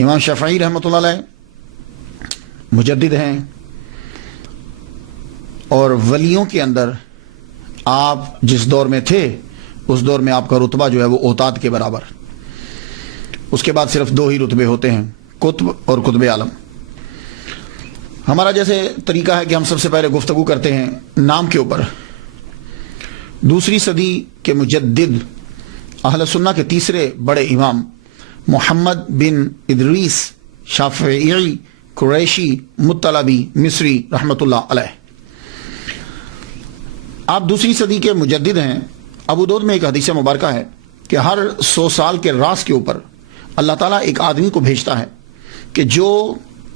امام شافعی رحمۃ اللہ علیہ مجدد ہیں، اور ولیوں کے اندر آپ جس دور میں تھے اس دور میں آپ کا رتبہ جو ہے وہ اوتاد کے برابر، اس کے بعد صرف 2 ہی رتبے ہوتے ہیں، قطب اور قطب عالم۔ ہمارا جیسے طریقہ ہے کہ ہم سب سے پہلے گفتگو کرتے ہیں نام کے اوپر۔ دوسری صدی کے مجدد اہل سنہ کے تیسرے بڑے امام محمد بن ادریس شافعی قریشی مطلبی مصری رحمۃ اللہ علیہ، آپ دوسری صدی کے مجدد ہیں۔ ابو داؤد میں ایک حدیث مبارکہ ہے کہ ہر 100 سال کے راس کے اوپر اللہ تعالیٰ ایک آدمی کو بھیجتا ہے کہ جو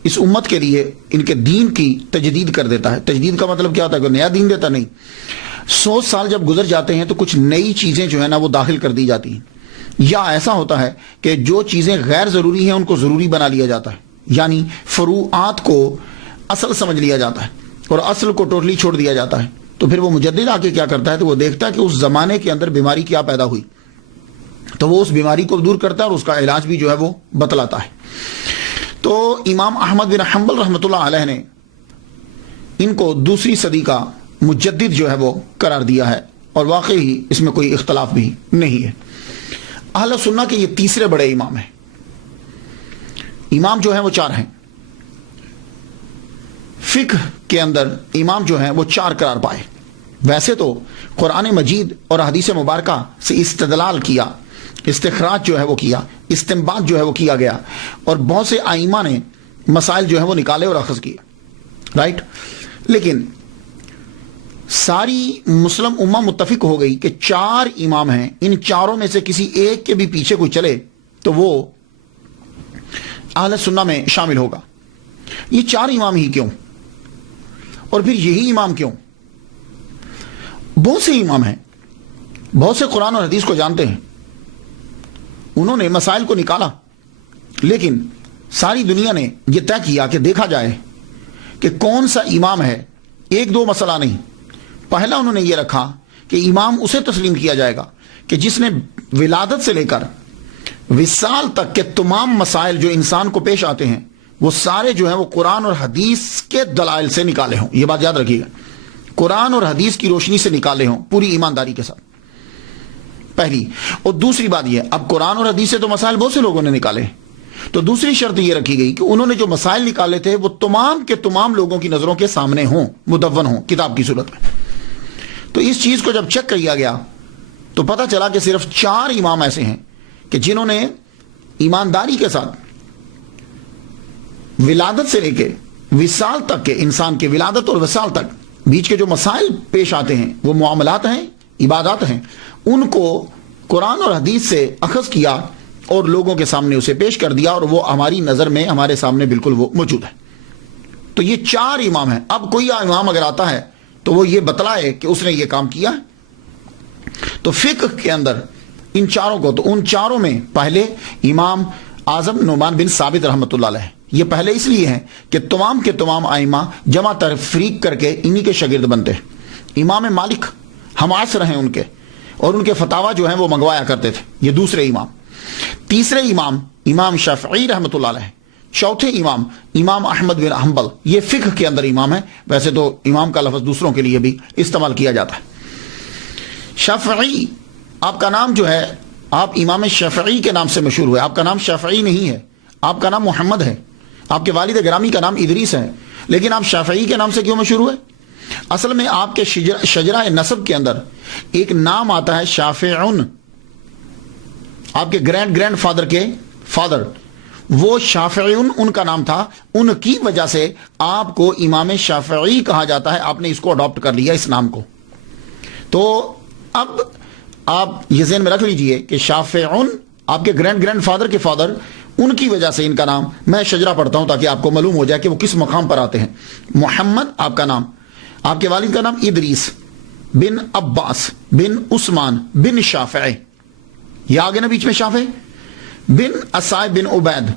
اس امت کے لیے ان کے دین کی تجدید کر دیتا ہے۔ تجدید کا مطلب کیا ہوتا ہے کہ نیا دین دیتا نہیں، 100 سال جب گزر جاتے ہیں تو کچھ نئی چیزیں جو ہے نا وہ داخل کر دی جاتی ہیں، یا ایسا ہوتا ہے کہ جو چیزیں غیر ضروری ہیں ان کو ضروری بنا لیا جاتا ہے، یعنی فروعات کو اصل سمجھ لیا جاتا ہے اور اصل کو ٹوٹلی چھوڑ دیا جاتا ہے۔ تو پھر وہ مجدد آ کے کیا کرتا ہے تو وہ دیکھتا ہے کہ اس زمانے کے اندر بیماری کیا پیدا ہوئی، تو وہ اس بیماری کو دور کرتا ہے اور اس کا علاج بھی جو ہے وہ بتلاتا ہے۔ تو امام احمد بن حنبل رحمۃ اللہ علیہ نے ان کو دوسری صدی کا مجدد جو ہے وہ قرار دیا ہے، اور واقعی اس میں کوئی اختلاف بھی نہیں ہے۔ اہل سنہ کے یہ تیسرے بڑے امام ہیں۔ امام جو ہیں وہ 4 ہیں، فقہ کے اندر امام جو ہیں وہ 4 قرار پائے۔ ویسے تو قرآن مجید اور حدیث مبارکہ سے استدلال کیا، استخراج جو ہے وہ کیا، استنباط جو ہے وہ کیا گیا، اور بہت سے ائمہ نے مسائل جو ہے وہ نکالے اور اخذ کیے، رائٹ۔ لیکن ساری مسلم امہ متفق ہو گئی کہ 4 امام ہیں، ان چاروں میں سے کسی ایک کے بھی پیچھے کوئی چلے تو وہ اہل سنہ میں شامل ہوگا۔ یہ 4 امام ہی کیوں، اور پھر یہی امام کیوں؟ بہت سے امام ہیں، بہت سے قرآن اور حدیث کو جانتے ہیں، انہوں نے مسائل کو نکالا، لیکن ساری دنیا نے یہ طے کیا کہ دیکھا جائے کہ کون سا امام ہے۔ 1-2 مسئلہ نہیں، پہلا انہوں نے یہ رکھا کہ امام اسے تسلیم کیا جائے گا کہ جس نے ولادت سے لے کر وصال تک کے تمام مسائل جو انسان کو پیش آتے ہیں وہ سارے جو ہیں وہ قرآن اور حدیث کے دلائل سے نکالے ہوں۔ یہ بات یاد رکھیے گا، قرآن اور حدیث کی روشنی سے نکالے ہوں پوری ایمانداری کے ساتھ، پہلی۔ اور دوسری بات یہ، اب قرآن اور حدیث سے تو مسائل بہت سے لوگوں نے نکالے، تو دوسری شرط یہ رکھی گئی کہ انہوں نے جو مسائل نکالے تھے وہ تمام کے تمام لوگوں کی نظروں کے سامنے ہوں، مدون ہوں کتاب کی صورت میں۔ تو اس چیز کو جب چیک کیا گیا تو پتہ چلا کہ صرف 4 امام ایسے ہیں کہ جنہوں نے ایمانداری کے ساتھ ولادت سے لے کے وصال تک کے، انسان کے ولادت اور وصال تک بیچ کے جو مسائل پیش آتے ہیں وہ معاملات ہیں، عبادات ہیں، ان کو قرآن اور حدیث سے اخذ کیا اور لوگوں کے سامنے اسے پیش کر دیا، اور وہ ہماری نظر میں ہمارے سامنے بالکل وہ موجود ہے۔ تو یہ 4 امام ہیں۔ اب کوئی امام اگر آتا ہے تو وہ یہ بتلائے کہ اس نے یہ کام کیا ہے۔ تو فقہ کے اندر ان 4 کو، تو ان 4 میں پہلے امام اعظم نعمان بن ثابت رحمۃ اللہ علیہ، یہ پہلے اس لیے ہیں کہ تمام کے تمام ائمہ جمع تفریق کر کے انہی کے شاگرد بنتے ہیں۔ امام مالک ہم عصر ہیں ان کے، اور ان کے فتاوی جو ہیں وہ منگوایا کرتے تھے۔ یہ دوسرے امام۔ تیسرے امام امام شافعی رحمۃ اللہ علیہ۔ چوتھے امام امام احمد بن حنبل، یہ فقہ کے اندر امام ہے، ویسے تو امام کا لفظ دوسروں کے لیے بھی استعمال کیا جاتا ہے۔ شافعی، آپ کا نام جو ہے آپ امام شافعی کے نام سے مشہور ہوئے، آپ کا نام شافعی نہیں ہے، آپ کا نام محمد ہے، آپ کے والد گرامی کا نام ادریس ہے، لیکن آپ شافعی کے نام سے کیوں مشہور ہوئے؟ اصل میں آپ کے شجرہ نسب کے اندر ایک نام آتا ہے شافعون، آپ کے گرینڈ فادر کے فادر، وہ شافعون ان کا نام تھا، ان کی وجہ سے آپ کو امام شافعی کہا جاتا ہے، آپ نے اس کو اڈاپٹ کر لیا اس نام کو۔ تو اب آپ یہ ذہن میں رکھ لیجئے کہ شافعون آپ کے گرینڈ فادر کے فادر، ان کی وجہ سے ان کا نام، میں شجرہ پڑھتا ہوں تاکہ آپ کو معلوم ہو جائے کہ وہ کس مقام پر آتے ہیں۔ محمد آپ کا نام، آپ کے والد کا نام ادریس بن عباس بن عثمان بن شافعی، یہ آگے نا بیچ میں شافعی، بن اسائب بن عبید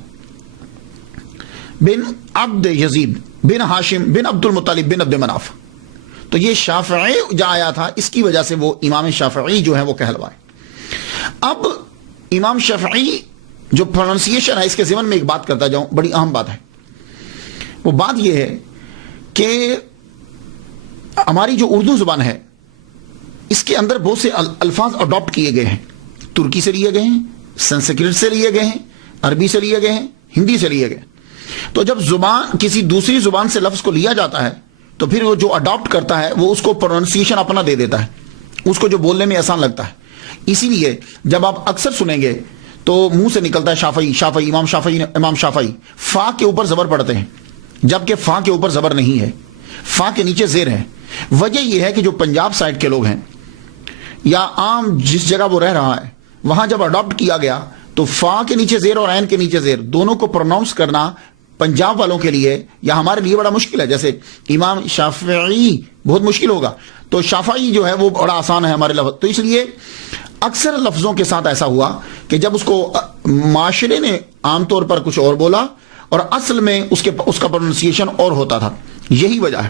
بن عبد یزید بن ہاشم بن عبد المطلب بن عبد مناف۔ تو یہ شافعی جو آیا تھا اس کی وجہ سے وہ امام شافعی جو ہے وہ کہلوائے۔ اب امام شافعی جو پروننسیشن ہے اس کے ضمن میں ایک بات کرتا جاؤں، بڑی اہم بات ہے. وہ بات یہ ہے کہ ہماری جو اردو زبان ہے اس کے اندر بہت سے الفاظ اڈاپٹ کیے گئے ہیں. ترکی سے لیے گئے ہیں، سنسکرت سے لیے گئے ہیں، عربی سے لیے گئے ہیں، ہندی سے لیے گئے. تو جب زبان کسی دوسری زبان سے لفظ کو لیا جاتا ہے تو پھر وہ جو اڈاپٹ کرتا ہے وہ اس کو پروننسیشن اپنا دے دیتا ہے، اس کو جو بولنے میں آسان لگتا ہے. اسی لیے جب آپ اکثر سنیں گے تو منہ سے نکلتا ہے شافعی شافعی امام شافعی امام شافعی. فا کے اوپر زبر پڑتے ہیں جبکہ فا کے اوپر زبر نہیں ہے، فا کے نیچے زیر ہے. وجہ یہ ہے کہ جو پنجاب سائڈ کے لوگ ہیں یا عام جس جگہ وہ رہ رہا ہے وہاں جب اڈاپٹ کیا گیا تو فا کے نیچے زیر اور عین کے نیچے زیر دونوں کو پروناؤنس کرنا پنجاب والوں کے لیے یا ہمارے لیے بڑا مشکل ہے. جیسے امام شافعی بہت مشکل ہوگا، تو شافعی جو ہے وہ بڑا آسان ہے ہمارے لفظ. تو اس لیے اکثر لفظوں کے ساتھ ایسا ہوا کہ جب اس کو معاشرے نے عام طور پر کچھ اور بولا اور اصل میں اس کا پروننسیشن اور ہوتا تھا. یہی وجہ ہے.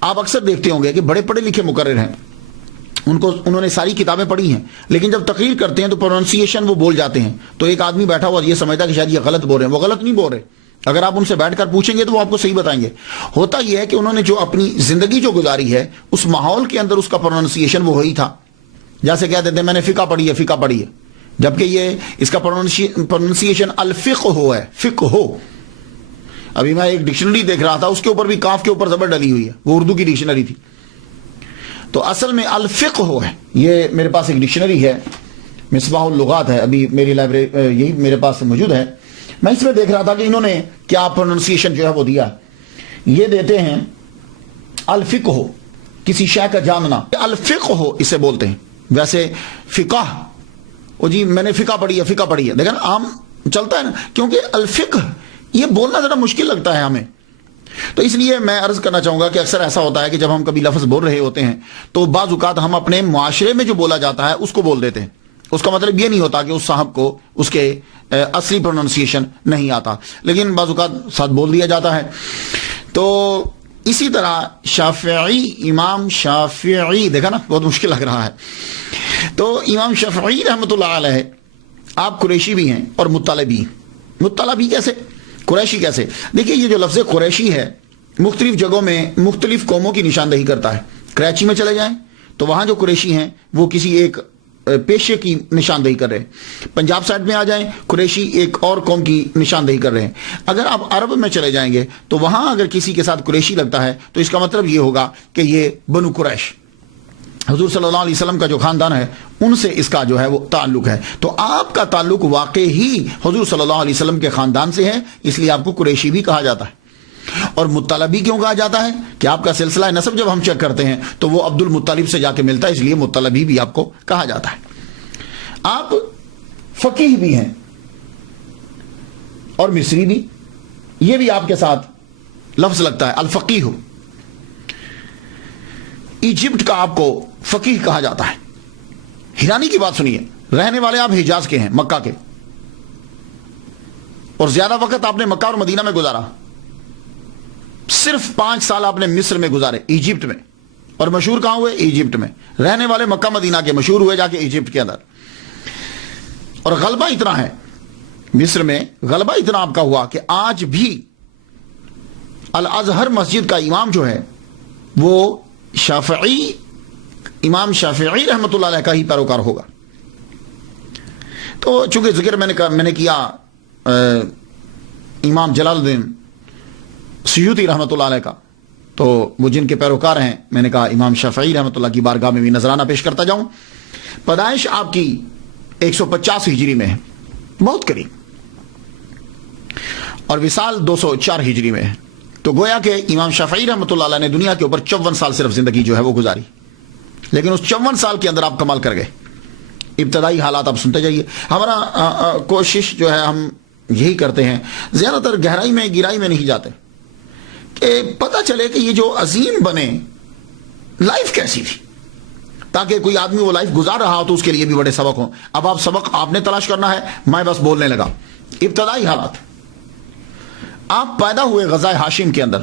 آپ اکثر دیکھتے ہوں گے کہ بڑے پڑھے لکھے مقرر ہیں، انہوں نے ساری کتابیں پڑھی ہیں، لیکن جب تقریر کرتے ہیں تو پروننسیشن وہ بول جاتے ہیں. تو ایک آدمی بیٹھا ہوا یہ سمجھتا کہ شاید یہ غلط بول رہے ہیں. وہ غلط نہیں بول رہے. اگر آپ ان سے بیٹھ کر پوچھیں گے تو وہ آپ کو صحیح بتائیں گے. ہوتا یہ ہے کہ انہوں نے جو اپنی زندگی جو گزاری ہے اس ماحول کے اندر اس کا پروننسیشن وہ وہی تھا. جیسے کہہ دیتے ہیں میں نے فقہ پڑھی ہے، جبکہ یہ اس کا پروننسیشن الفقہ ہو ہے، فقہ ہو. ابھی میں ایک ڈکشنری دیکھ رہا تھا، اس کے اوپر بھی کاف کے اوپر زبر ڈلی ہوئی ہے، وہ اردو کی ڈکشنری تھی. تو اصل میں الفقہ ہو ہے. یہ میرے پاس ایک ڈکشنری ہے، مصباح اللغات ہے، ابھی میری لائبریری یہی میرے پاس موجود ہے. میں اس میں دیکھ رہا تھا کہ انہوں نے کیا پروننسیشن جو ہے وہ دیا. یہ دیتے ہیں الفقہ ہو، کسی شے کا جاننا. الفقہ ہو اسے بولتے ہیں. ویسے فقہ وہ جی میں نے فقہ پڑھی ہے، دیکھیں عام چلتا ہے نا، کیونکہ الفقہ یہ بولنا ذرا مشکل لگتا ہے ہمیں. تو اس لیے میں عرض کرنا چاہوں گا کہ اکثر ایسا ہوتا ہے کہ جب ہم کبھی لفظ بول رہے ہوتے ہیں تو بعض اوقات ہم اپنے معاشرے میں جو بولا جاتا ہے اس کو بول دیتے ہیں. اس کا مطلب یہ نہیں ہوتا کہ اس صاحب کو اس کے اصلی پروننسیشن نہیں آتا، لیکن بعض اوقات ساتھ بول دیا جاتا ہے. تو اسی طرح شافعی، امام شافعی، دیکھا نا بہت مشکل لگ رہا ہے. تو امام شافعی رحمۃ اللہ علیہ آپ قریشی بھی ہیں اور مطلبی کیسے، قریشی کیسے؟ دیکھیے یہ جو لفظ قریشی ہے مختلف جگہوں میں مختلف قوموں کی نشاندہی کرتا ہے. کراچی میں چلے جائیں تو وہاں جو قریشی ہیں وہ کسی ایک پیشے کی نشاندہی کر رہے ہیں. پنجاب سائڈ میں آ جائیں، قریشی ایک اور قوم کی نشاندہی کر رہے ہیں. اگر آپ عرب میں چلے جائیں گے تو وہاں اگر کسی کے ساتھ قریشی لگتا ہے تو اس کا مطلب یہ ہوگا کہ یہ بنو قریش، حضور صلی اللہ علیہ وسلم کا جو خاندان ہے ان سے اس کا جو ہے وہ تعلق ہے. تو آپ کا تعلق واقعی ہی حضور صلی اللہ علیہ وسلم کے خاندان سے ہے، اس لیے آپ کو قریشی بھی کہا جاتا ہے. اور مطلبی کیوں کہا جاتا ہے کہ آپ کا سلسلہ نسب جب ہم چیک کرتے ہیں تو وہ عبد المطلب سے جا کے ملتا ہے، اس لیے مطلبی بھی آپ کو کہا جاتا ہے. آپ فقیہ بھی ہیں اور مصری بھی، یہ بھی آپ کے ساتھ لفظ لگتا ہے الفقیہ. ایجپٹ کا آپ کو فقیہ کہا جاتا ہے. ہیرانی کی بات سنیے، رہنے والے آپ حجاز کے ہیں، مکہ کے، اور زیادہ وقت آپ نے مکہ اور مدینہ میں گزارا. صرف 5 سال آپ نے مصر میں گزارے، ایجپٹ میں. اور مشہور کہاں ہوئے؟ ایجپٹ میں. رہنے والے مکہ مدینہ کے، مشہور ہوئے جا کے ایجپٹ کے اندر. اور غلبہ اتنا ہے مصر میں، غلبہ اتنا آپ کا ہوا کہ آج بھی الازہر مسجد کا امام جو ہے وہ شافعی، امام شافعی رحمۃ اللہ علیہ کا ہی پیروکار ہوگا. تو چونکہ ذکر میں نے کیا امام جلال الدین سیوطی رحمۃ اللہ علیہ کا، تو وہ جن کے پیروکار ہیں میں نے کہا امام شافعی رحمۃ اللہ کی بارگاہ میں بھی نذرانہ پیش کرتا جاؤں. پیدائش آپ کی 150 ہجری میں ہے، بہت قریب، اور وصال 204 ہجری میں ہے. تو گویا کہ امام شافعی رحمۃ اللہ علیہ نے دنیا کے اوپر 54 سال صرف زندگی جو ہے وہ گزاری، لیکن اس 54 سال کے اندر آپ کمال کر گئے. ابتدائی حالات آپ سنتے جائیے. ہمارا کوشش جو ہے ہم یہی کرتے ہیں، زیادہ تر گہرائی میں گہرائی میں نہیں جاتے، کہ پتہ چلے کہ یہ جو عظیم بنے لائف کیسی تھی، تاکہ کوئی آدمی وہ لائف گزار رہا ہو تو اس کے لیے بھی بڑے سبق ہوں. اب آپ سبق آپ نے تلاش کرنا ہے، میں بس بولنے لگا. ابتدائی حالات، آپ پیدا ہوئے غزہ ہاشم کے اندر،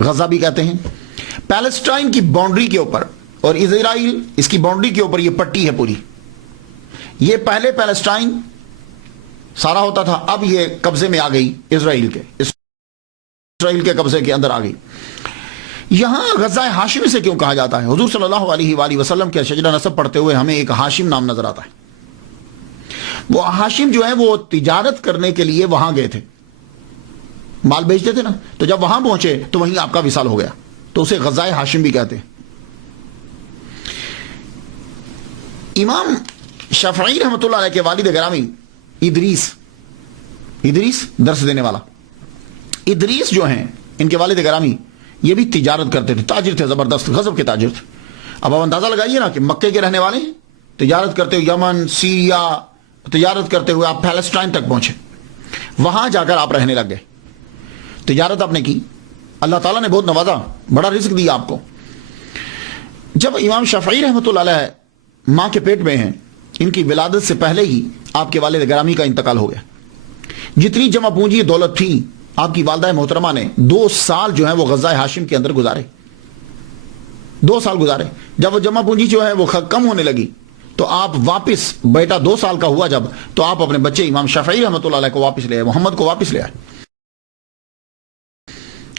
غزہ بھی کہتے ہیں، پیلسٹائن کی باؤنڈری کے اوپر اور اسرائیل اس کی باؤنڈری کے اوپر یہ پٹی ہے پوری. یہ پہلے پیلسٹائن سارا ہوتا تھا، اب یہ قبضے میں آ گئی اسرائیل کے قبضے کے اندر آ گئی. یہاں غزہ ہاشمی سے کیوں کہا جاتا ہے؟ حضور صلی اللہ علیہ وآلہ وسلم کے شجرہ نسب پڑھتے ہوئے ہمیں ایک ہاشم نام نظر آتا ہے. وہ ہاشم جو ہے وہ تجارت کرنے کے لیے وہاں گئے تھے، مال بیچتے تھے نا، تو جب وہاں پہنچے تو وہیں آپ کا وصال ہو گیا، تو اسے غزہ ہاشم بھی کہتے ہیں. امام شافعی رحمۃ اللہ علیہ کے والد گرامی ادریس درس دینے والا ادریس جو ہیں، ان کے والد گرامی یہ بھی تجارت کرتے تھے، تاجر تھے، زبردست غضب کے تاجر تھے. اب آپ اندازہ لگائیے نا کہ مکے کے رہنے والے ہیں، تجارت کرتے ہوئے یمن، سیریا تجارت کرتے ہوئے آپ پیلسٹائن تک پہنچے، وہاں جا کر آپ رہنے لگ گئے. تجارت آپ نے کی، اللہ تعالیٰ نے بہت نوازا، بڑا رزق دیا آپ کو. جب امام شافعی رحمۃ اللہ علیہ ماں کے پیٹ میں ہیں، ان کی ولادت سے پہلے ہی آپ کے والد گرامی کا انتقال ہو گیا. جتنی جمع پونجی دولت تھی، آپ کی والدہ محترمہ نے 2 سال جو ہے وہ غزہ ہاشم کے اندر گزارے. 2 سال گزارے. جب وہ جمع پونجی جو ہے وہ کم ہونے لگی تو آپ واپس، بیٹا 2 سال کا ہوا جب، تو آپ اپنے بچے امام شافعی رحمۃ اللہ علیہ کو واپس لے آئے، محمد کو واپس لے آئے.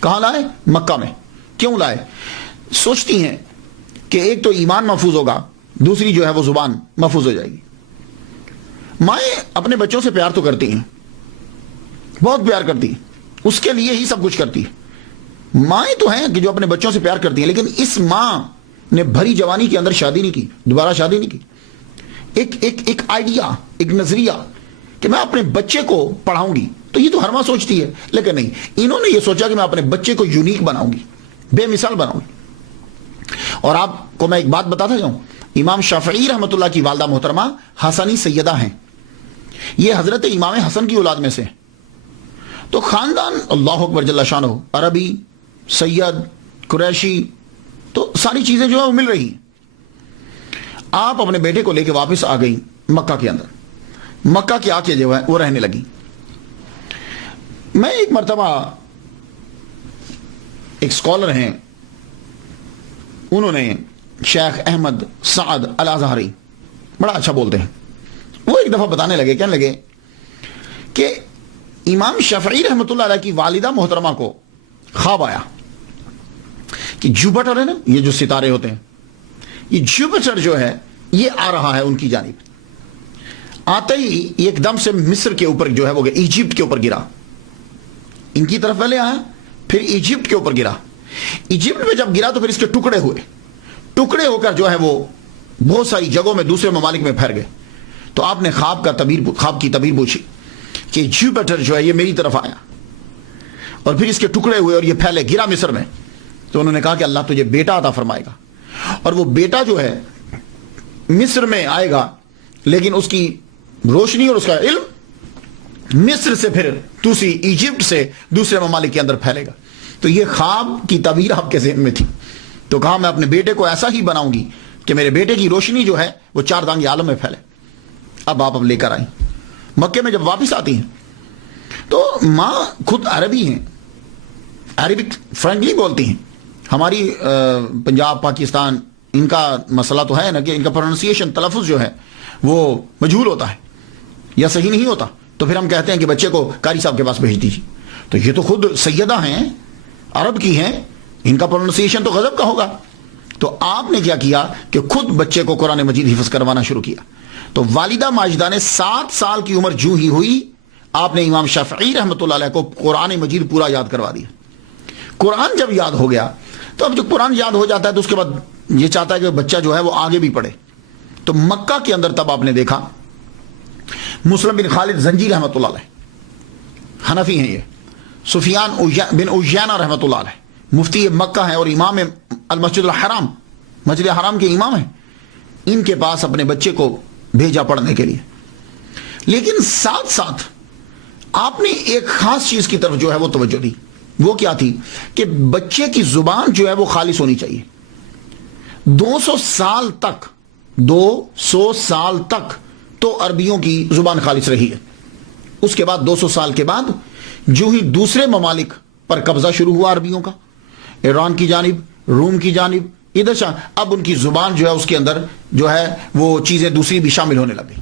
کہاں لائے؟ مکہ میں. کیوں لائے؟ سوچتی ہیں کہ ایک تو ایمان محفوظ ہوگا، دوسری جو ہے وہ زبان محفوظ ہو جائے گی. مائیں اپنے بچوں سے پیار تو کرتی ہیں، بہت پیار کرتی ہیں، اس کے لیے ہی سب کچھ کرتی ہے. مائیں تو ہیں کہ جو اپنے بچوں سے پیار کرتی ہیں، لیکن اس ماں نے بھری جوانی کے اندر شادی نہیں کی، دوبارہ شادی نہیں کی. ایک آئیڈیا، ایک نظریہ کہ میں اپنے بچے کو پڑھاؤں گی، تو یہ تو ہر ماں سوچتی ہے، لیکن نہیں، انہوں نے یہ سوچا کہ میں اپنے بچے کو یونیک بناؤں گی، بے مثال بناؤں گی. اور آپ کو میں ایک بات بتاتا جاؤں، امام شافعی رحمۃ اللہ کی والدہ محترمہ حسنی سیدہ ہیں. یہ حضرت امام حسن کی اولاد میں سے. تو خاندان اللہ اکبر جل شانہ، عربی، سید، قریشی، تو ساری چیزیں جو ہے وہ مل رہی ہیں. آپ اپنے بیٹے کو لے کے واپس آ گئی مکہ کے اندر. مکہ کے آ کے جو ہے وہ رہنے لگی. میں ایک مرتبہ، ایک سکولر ہیں، انہوں نے شیخ احمد سعد الازہری، بڑا اچھا بولتے ہیں، وہ ایک دفعہ بتانے لگے، کہنے لگے کہ امام شافعی رحمۃ اللہ علیہ کی والدہ محترمہ کو خواب آیا کہ جوپیٹر ہے نا، یہ جو ستارے ہوتے ہیں، یہ جوپیٹر جو ہے یہ آ رہا ہے ان کی جانب. آتے ہی ایک دم سے مصر کے اوپر جو ہے وہ ایجپٹ کے اوپر گرا. ان کی طرف پہلے آیا، پھر ایجپٹ کے اوپر گرا. ایجپٹ میں جب گرا تو پھر اس کے ٹکڑے ہوئے، ٹکڑے ہو کر جو ہے وہ بہت ساری جگہوں میں دوسرے ممالک میں پھیل گئے. تو آپ نے خواب کی تعبیر پوچھی کہ جوپیٹر جو ہے یہ میری طرف آیا، اور پھر اس کے ٹکڑے ہوئے اور یہ پھیلے، گرا مصر میں. تو انہوں نے کہا کہ اللہ تجھے بیٹا عطا فرمائے گا، اور وہ بیٹا جو ہے مصر میں آئے گا، لیکن اس کی روشنی اور اس کا علم مصر سے پھر دوسری ایجپٹ سے دوسرے ممالک کے اندر پھیلے گا. تو یہ خواب کی تعبیر آپ کے ذہن میں تھی. تو کہا میں اپنے بیٹے کو ایسا ہی بناؤں گی کہ میرے بیٹے کی روشنی جو ہے وہ 4 دانگ عالم میں پھیلے. اب آپ لے کر آئیں. مکے میں جب واپس آتی ہیں تو ماں خود عربی ہیں، عربک فرینکلی بولتی ہیں. ہماری پنجاب، پاکستان، ان کا مسئلہ تو ہے نا کہ ان کا پروننسیشن، تلفظ جو ہے وہ مجہول ہوتا ہے یا صحیح نہیں ہوتا، تو پھر ہم کہتے ہیں کہ بچے کو قاری صاحب کے پاس بھیج دیجیے. تو یہ تو خود سیدہ ہیں، عرب کی ہیں، ان کا پروننسیشن تو غضب کا ہوگا. تو آپ نے کیا کیا کہ خود بچے کو قرآن مجید حفظ کروانا شروع کیا. تو والدہ ماجدہ نے 7 سال کی عمر جو ہی ہوئی، آپ نے امام شافعی رحمۃ اللہ علیہ کو قرآن مجید پورا یاد کروا دیا. قرآن جب یاد ہو گیا تو اب جو قرآن یاد ہو جاتا ہے تو اس کے بعد یہ چاہتا ہے کہ بچہ جو ہے وہ آگے بھی پڑھے. تو مکہ کے اندر تب آپ نے دیکھا مسلم بن خالد زنجی رحمۃ اللہ علیہ، حنفی ہیں، یہ سفیان بن عیینہ رحمۃ اللہ علیہ مفتی مکہ ہیں اور امام المسجد الحرام، مسجد حرام کے امام ہیں. ان کے پاس اپنے بچے کو بھیجا پڑھنے کے لیے. لیکن ساتھ ساتھ آپ نے ایک خاص چیز کی طرف جو ہے وہ توجہ دی. وہ کیا تھی کہ بچے کی زبان جو ہے وہ خالص ہونی چاہیے. 200 سال تک تو عربیوں کی زبان خالص رہی ہے. اس کے بعد 200 سال کے بعد جو ہی دوسرے ممالک پر قبضہ شروع ہوا عربیوں کا، ایران کی جانب، روم کی جانب، ادھر اب ان کی زبان جو ہے اس کے اندر جو ہے وہ چیزیں دوسری بھی شامل ہونے لگ گئی.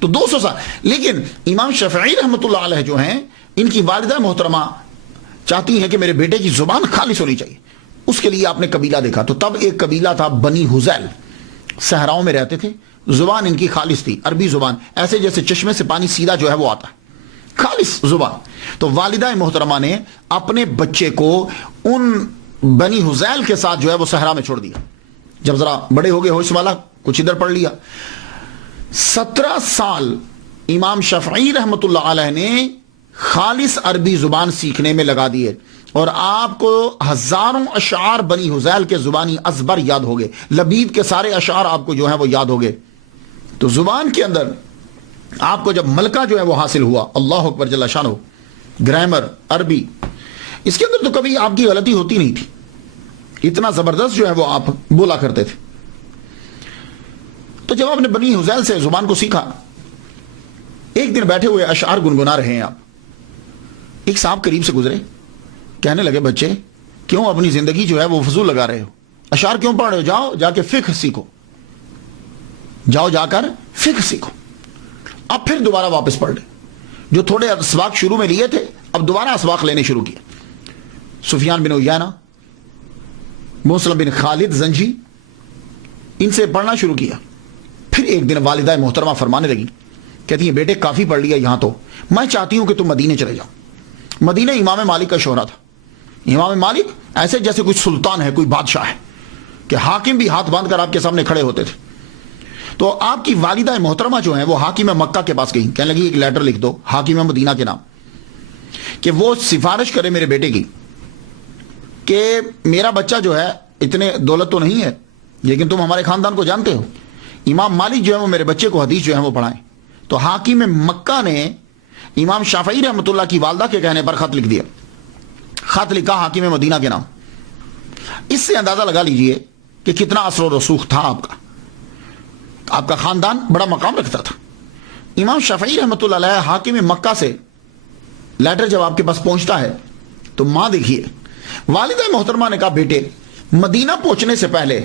تو 200 سال. لیکن امام شافعی رحمۃ اللہ علیہ جو ہیں ان کی والدہ محترمہ چاہتی ہے کہ میرے بیٹے کی زبان خالص ہونی چاہیے. اس کے لیے آپ نے قبیلہ دیکھا تو تب ایک قبیلہ تھا بنی حذیل, صحراؤں میں رہتے تھے, زبان ان کی خالص تھی, عربی زبان, ایسے جیسے چشمے سے پانی سیدھا جو ہے وہ آتا ہے, خالص زبان. تو والدہ محترمہ نے اپنے بچے کو ان بنی حذیل کے ساتھ جو ہے وہ صحرا میں چھوڑ دیا. جب ذرا بڑے ہو گئے ہوش والا کچھ ادھر پڑھ لیا. 17 سال امام شافعی رحمۃ اللہ علیہ نے خالص عربی زبان سیکھنے میں لگا دیے, اور آپ کو ہزاروں اشعار بنی حذیل کے زبانی ازبر یاد ہو گئے. لبید کے سارے اشعار آپ کو جو ہیں وہ یاد ہو گئے. تو زبان کے اندر آپ کو جب ملکہ جو ہے وہ حاصل ہوا, اللہ اکبر جل شانہ, گرامر, عربی, اس کے اندر تو کبھی آپ کی غلطی ہوتی نہیں تھی. اتنا زبردست جو ہے وہ آپ بولا کرتے تھے. تو جب آپ نے بنی حذیل سے زبان کو سیکھا, ایک دن بیٹھے ہوئے اشعار گنگنا رہے ہیں آپ, ایک صاحب قریب سے گزرے, کہنے لگے بچے کیوں اپنی زندگی جو ہے وہ فضول لگا رہے ہو, اشعار کیوں پڑھ رہے ہو, جاؤ جا کے فقہ سیکھو, جاؤ جا کر فقہ سیکھو. اب پھر دوبارہ واپس پڑھ لیں, جو تھوڑے اسباق شروع میں لیے تھے اب دوبارہ اسباق لینے شروع کیے. سفیان بن عیینہ, مسلم بن خالد زنجی, ان سے پڑھنا شروع کیا. پھر ایک دن والدہ محترمہ فرمانے لگی, کہتی ہیں بیٹے کافی پڑھ لیا یہاں تو, میں چاہتی ہوں کہ تم مدینے چلے جاؤ. مدینہ امام مالک کا شہرہ تھا. امام مالک ایسے جیسے کوئی سلطان ہے, کوئی بادشاہ ہے, کہ حاکم بھی ہاتھ باندھ کر آپ کے سامنے کھڑے ہوتے تھے. تو آپ کی والدہ محترمہ جو ہیں وہ حاکم مکہ کے پاس گئی, کہنے لگی ایک لیٹر لکھ دو حاکم مدینہ کے نام, کہ وہ سفارش کرے میرے بیٹے کی کہ میرا بچہ جو ہے اتنے دولت تو نہیں ہے لیکن تم ہمارے خاندان کو جانتے ہو, امام مالک جو ہے وہ میرے بچے کو حدیث جو ہے وہ پڑھائیں. تو حاکم مکہ نے امام شافعی رحمۃ اللہ کی والدہ کے کہنے پر خط لکھ دیا, خط لکھا حاکم مدینہ کے نام. اس سے اندازہ لگا لیجئے کہ کتنا اثر و رسوخ تھا آپ کا خاندان بڑا مقام رکھتا تھا. امام شافعی رحمۃ اللہ علیہ حاکم مکہ سے لیٹر جب آپ کے پاس پہنچتا ہے تو ماں دیکھیے, والدہ محترمہ نے کہا بیٹے مدینہ پہنچنے سے پہلے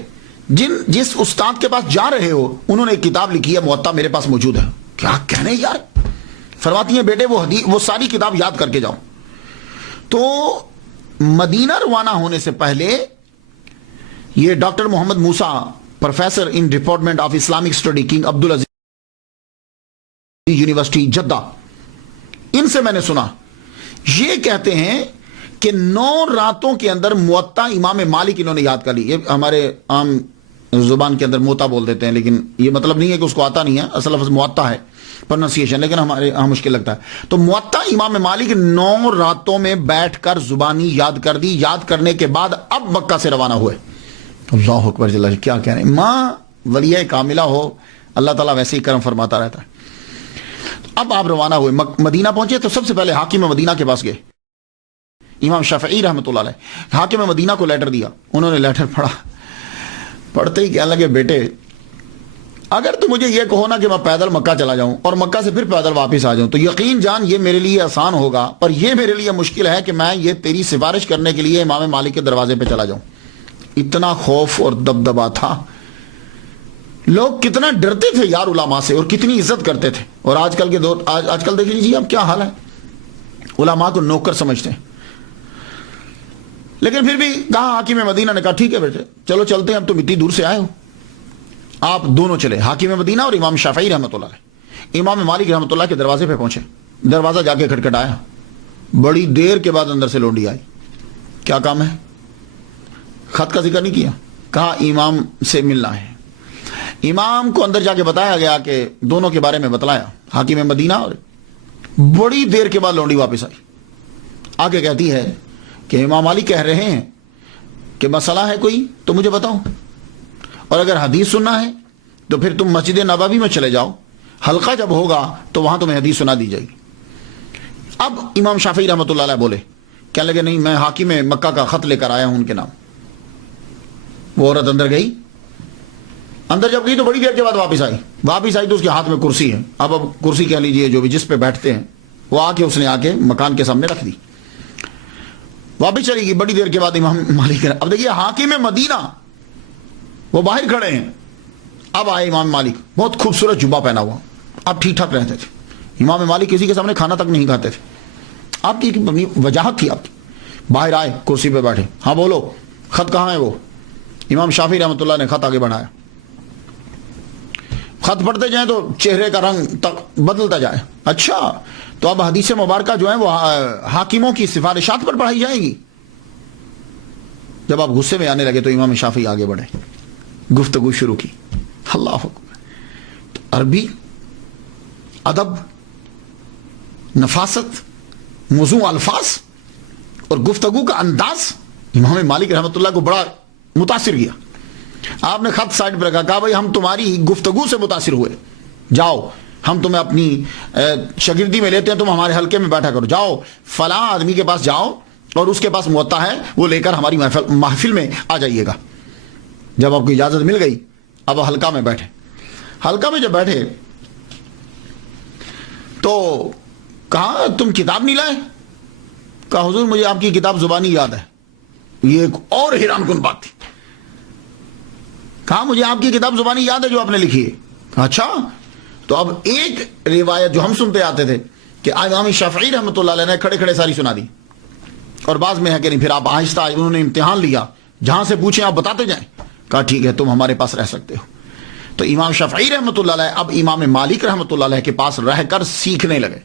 جس استاد کے پاس جا رہے ہو انہوں نے ایک کتاب لکھی ہے موطا میرے پاس موجود ہے. کیا کہنے یار, فرماتی ہیں بیٹے وہ ساری کتاب یاد کر کے جاؤ. تو مدینہ روانہ ہونے سے پہلے یہ doctor Muhammad Musa, professor in department of Islamic study, King Abdulaziz University Jeddah, ان سے میں نے سنا, یہ کہتے ہیں کہ 9 راتوں کے اندر موطا امام مالک انہوں نے یاد کر لی. یہ ہمارے عام زبان کے اندر موطا بول دیتے ہیں, لیکن یہ مطلب نہیں ہے کہ اس کو آتا نہیں ہے, اصل لفظ موطا ہے پروننسیشن, لیکن ہمارے یہاں مشکل لگتا ہے. تو موطا امام مالک 9 راتوں میں بیٹھ کر زبانی یاد کر دی. یاد کرنے کے بعد اب مکہ سے روانہ ہوئے. اللہ اکبر جل, کیا کہہ رہے ہیں, ماں ولیہ کاملہ ہو, اللہ تعالیٰ ویسے ہی کرم فرماتا رہتا ہے. اب آپ روانہ ہوئے, مدینہ پہنچے تو سب سے پہلے حاکم مدینہ کے پاس گئے, امام شافعی رحمۃ اللہ علیہ. حاکم مدینہ کو لیٹر دیا, انہوں نے لیٹر پڑھا, پڑھتے ہی کہنے لگے بیٹے اگر تو مجھے یہ کہو نا کہ میں پیدل مکہ چلا جاؤں اور مکہ سے پھر پیدل واپس آ جاؤں تو یقین جان یہ میرے لیے آسان ہوگا, پر یہ میرے لیے مشکل ہے کہ میں یہ تیری سفارش کرنے کے لیے امام مالک کے دروازے پہ چلا جاؤں. اتنا خوف اور دبدبا تھا, لوگ کتنا ڈرتے تھے یار علماء سے, اور کتنی عزت کرتے تھے. اور آج کل کے دور, آج کل دیکھ لیجیے اب کیا حال ہے, علماء کو نوکر سمجھتے ہیں. لیکن پھر بھی کہا حاکم مدینہ نے کہا ٹھیک ہے بیٹے چلو چلتے ہیں, اب تم اتنی دور سے آئے ہو. آپ دونوں چلے, حاکم مدینہ اور امام شافعی رحمۃ اللہ علیہ. امام مالک رحمۃ اللہ کے دروازے پہ پہنچے, دروازہ جا کے کھٹکھٹایا, بڑی دیر کے بعد اندر سے لونڈی آئی. کیا کام ہے, خط کا ذکر نہیں کیا, کہا امام سے ملنا ہے. امام کو اندر جا کے بتایا گیا کہ دونوں کے بارے میں بتلایا, حاکم مدینہ, اور بڑی دیر کے بعد لونڈی واپس آئی. آگے کہتی ہے کہ امام مالک کہہ رہے ہیں کہ مسئلہ ہے کوئی تو مجھے بتاؤ, اور اگر حدیث سننا ہے تو پھر تم مسجد نبوی میں چلے جاؤ, حلقہ جب ہوگا تو وہاں تمہیں حدیث سنا دی جائے گی. اب امام شافعی رحمۃ اللہ علیہ بولے, کہنے لگے نہیں میں حاکم مکہ کا خط لے کر آیا ہوں ان کے نام. وہ عورت اندر گئی, اندر جب گئی تو بڑی دیر کے بعد واپس آئی تو اس کے ہاتھ میں کرسی ہے. اب کرسی کہہ لیجئے جو بھی جس پہ بیٹھتے ہیں, وہ آ کے اس نے آ کے مکان کے سامنے رکھ دی, واپس چلی گئی. بڑی دیر کے بعد امام مالک, اب دیکھیے حاکم مدینہ وہ باہر کھڑے ہیں. اب آئے امام مالک, بہت خوبصورت جبہ پہنا ہوا, اب ٹھیک ٹھاک رہتے تھے. امام مالک کسی کے سامنے کھانا تک نہیں کھاتے تھے. آپ کی ایک وجاہت تھی آپ کی. باہر آئے, کرسی پہ بیٹھے, ہاں بولو خط کہاں ہے؟ وہ امام شافعی رحمۃ اللہ نے خط آگے بڑھایا. خط پڑھتے جائیں تو چہرے کا رنگ تک بدلتا جائے. اچھا, تو اب حدیث مبارکہ جو ہے وہ حاکموں کی سفارشات پر پڑھائی جائیں گی. جب آپ غصے میں آنے لگے تو امام شافعی آگے بڑھے, گفتگو شروع کی. اللہ اکبر. عربی, ادب, نفاست, موضوع الفاظ اور گفتگو کا انداز امام مالک رحمۃ اللہ کو بڑا متاثر کیا. آپ نے خط سائڈ پر رکھا, کہا بھائی ہم تمہاری گفتگو سے متاثر ہوئے, جاؤ ہم تمہیں اپنی شاگردی میں لیتے ہیں, تم ہمارے حلقے میں بیٹھا کرو, جاؤ فلاں آدمی کے پاس جاؤ اور اس کے پاس موطا ہے, وہ لے کر ہماری محفل میں آ جائیے گا. جب آپ کو اجازت مل گئی, اب حلقہ میں بیٹھے. حلقہ میں جب بیٹھے تو کہا تم کتاب نہیں لائے؟ کہا حضور مجھے آپ کی کتاب زبانی یاد ہے. یہ ایک اور حیران کن بات تھی. کہا مجھے آپ کی کتاب زبانی یاد ہے جو آپ نے لکھی ہے. اچھا, تو اب ایک روایت جو ہم سنتے آتے تھے کہ امام شافعی رحمۃ اللہ علیہ نے کھڑے کھڑے ساری سنا دی, اور بعض میں ہے کہ نہیں, پھر آپ آہستہ انہوں نے امتحان لیا, جہاں سے پوچھیں آپ بتاتے جائیں. کہا ٹھیک ہے تم ہمارے پاس رہ سکتے ہو. تو امام شافعی رحمۃ اللہ علیہ اب امام مالک رحمۃ اللہ علیہ کے پاس رہ کر سیکھنے لگے.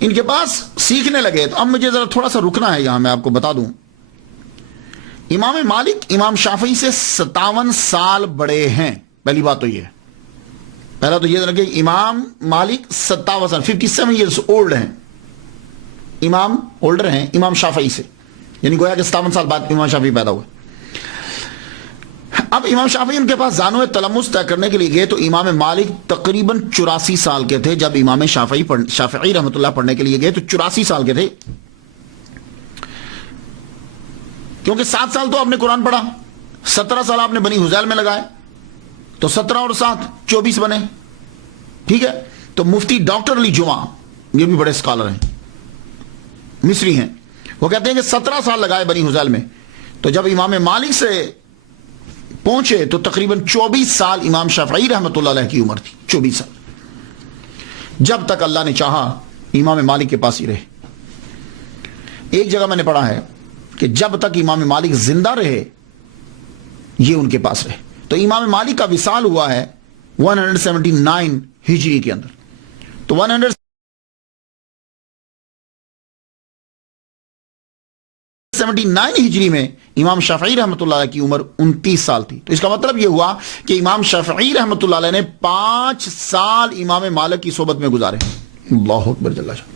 ان کے پاس سیکھنے لگے. تو اب مجھے ذرا تھوڑا سا رکنا ہے یہاں, میں آپ کو بتا دوں امام مالک امام شافعی سے 57 سال بڑے ہیں. پہلی بات تو یہ ہے, پہلا تو یہ کہ امام مالک 57 سال 57 ایئرس اولڈ ہیں. امام اولڈر ہیں امام شافعی سے, یعنی گویا کہ 57 سال بعد امام شافعی پیدا ہوئے. اب امام شافعی ان کے پاس زانو تلمس طے کرنے کے لیے گئے تو امام مالک تقریباً 84 سال کے تھے. جب امام شافعی رحمۃ اللہ پڑھنے کے لیے گئے تو 84 سال کے تھے, کیونکہ 7 سال تو آپ نے قرآن پڑھا, 17 سال آپ نے بنی حذیل میں لگائے, تو 17 اور 7 24 بنے. ٹھیک ہے, تو مفتی ڈاکٹر علی جمعہ, یہ بھی بڑے اسکالر ہیں, مصری ہیں, وہ کہتے ہیں کہ 17 سال لگائے بنی حذیل میں. تو جب امام مالک سے پہنچے تو تقریباً 24 سال امام شافعی رحمۃ اللہ علیہ کی عمر تھی. 24 سال, جب تک اللہ نے چاہا امام مالک کے پاس ہی رہے. ایک جگہ میں نے پڑھا ہے کہ جب تک امام مالک زندہ رہے یہ ان کے پاس رہے. تو امام مالک کا وصال ہوا ہے 179 ہجری کے اندر. تو 179 ہجری میں امام شافعی رحمۃ اللہ علیہ کی عمر 29 سال تھی. تو اس کا مطلب یہ ہوا کہ امام شافعی رحمۃ اللہ علیہ نے 5 سال امام مالک کی صحبت میں گزارے. اللہ اکبر جل شانہ.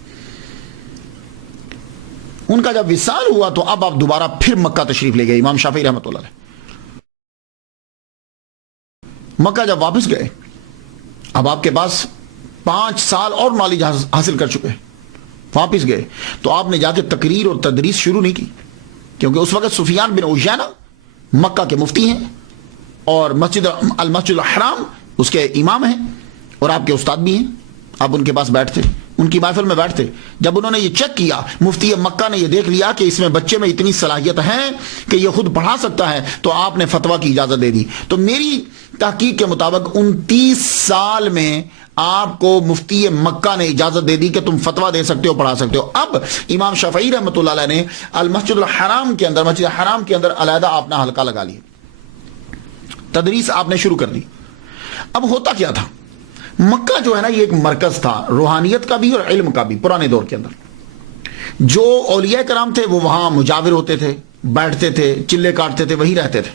ان کا جب وصال ہوا تو اب آپ دوبارہ پھر مکہ تشریف لے گئے امام شافعی رحمۃ اللہ علیہ. مکہ جب واپس گئے, اب آپ کے پاس 5 سال اور نالج حاصل کر چکے, واپس گئے تو آپ نے جا کے تقریر اور تدریس شروع نہیں کی, کیونکہ اس وقت سفیان بن عیینہ مکہ کے مفتی ہیں اور المسجد الحرام اس کے امام ہیں اور آپ کے استاد بھی ہیں. آپ ان کے پاس بیٹھتے, ان کی محفل میں بیٹھتے. جب انہوں نے یہ چیک کیا, مفتی مکہ نے یہ دیکھ لیا کہ اس میں بچے میں اتنی صلاحیت ہے کہ یہ خود پڑھا سکتا ہے, تو آپ نے فتویٰ کی اجازت دے دی. تو میری تحقیق کے مطابق 29 سال میں آپ کو مفتی مکہ نے اجازت دے دی کہ تم فتویٰ دے سکتے ہو, پڑھا سکتے ہو. اب امام شافعی رحمۃ اللہ علیہ نے المسجد الحرام کے اندر, مسجد حرام کے اندر علیحدہ اپنا حلقہ لگا لیا, تدریس آپ نے شروع کر دی. اب ہوتا کیا تھا, مکہ جو ہے نا یہ ایک مرکز تھا روحانیت کا بھی اور علم کا بھی. پرانے دور کے اندر جو اولیاء کرام تھے وہ وہاں مجاور ہوتے تھے, بیٹھتے تھے, چلے کاٹتے تھے, وہی رہتے تھے.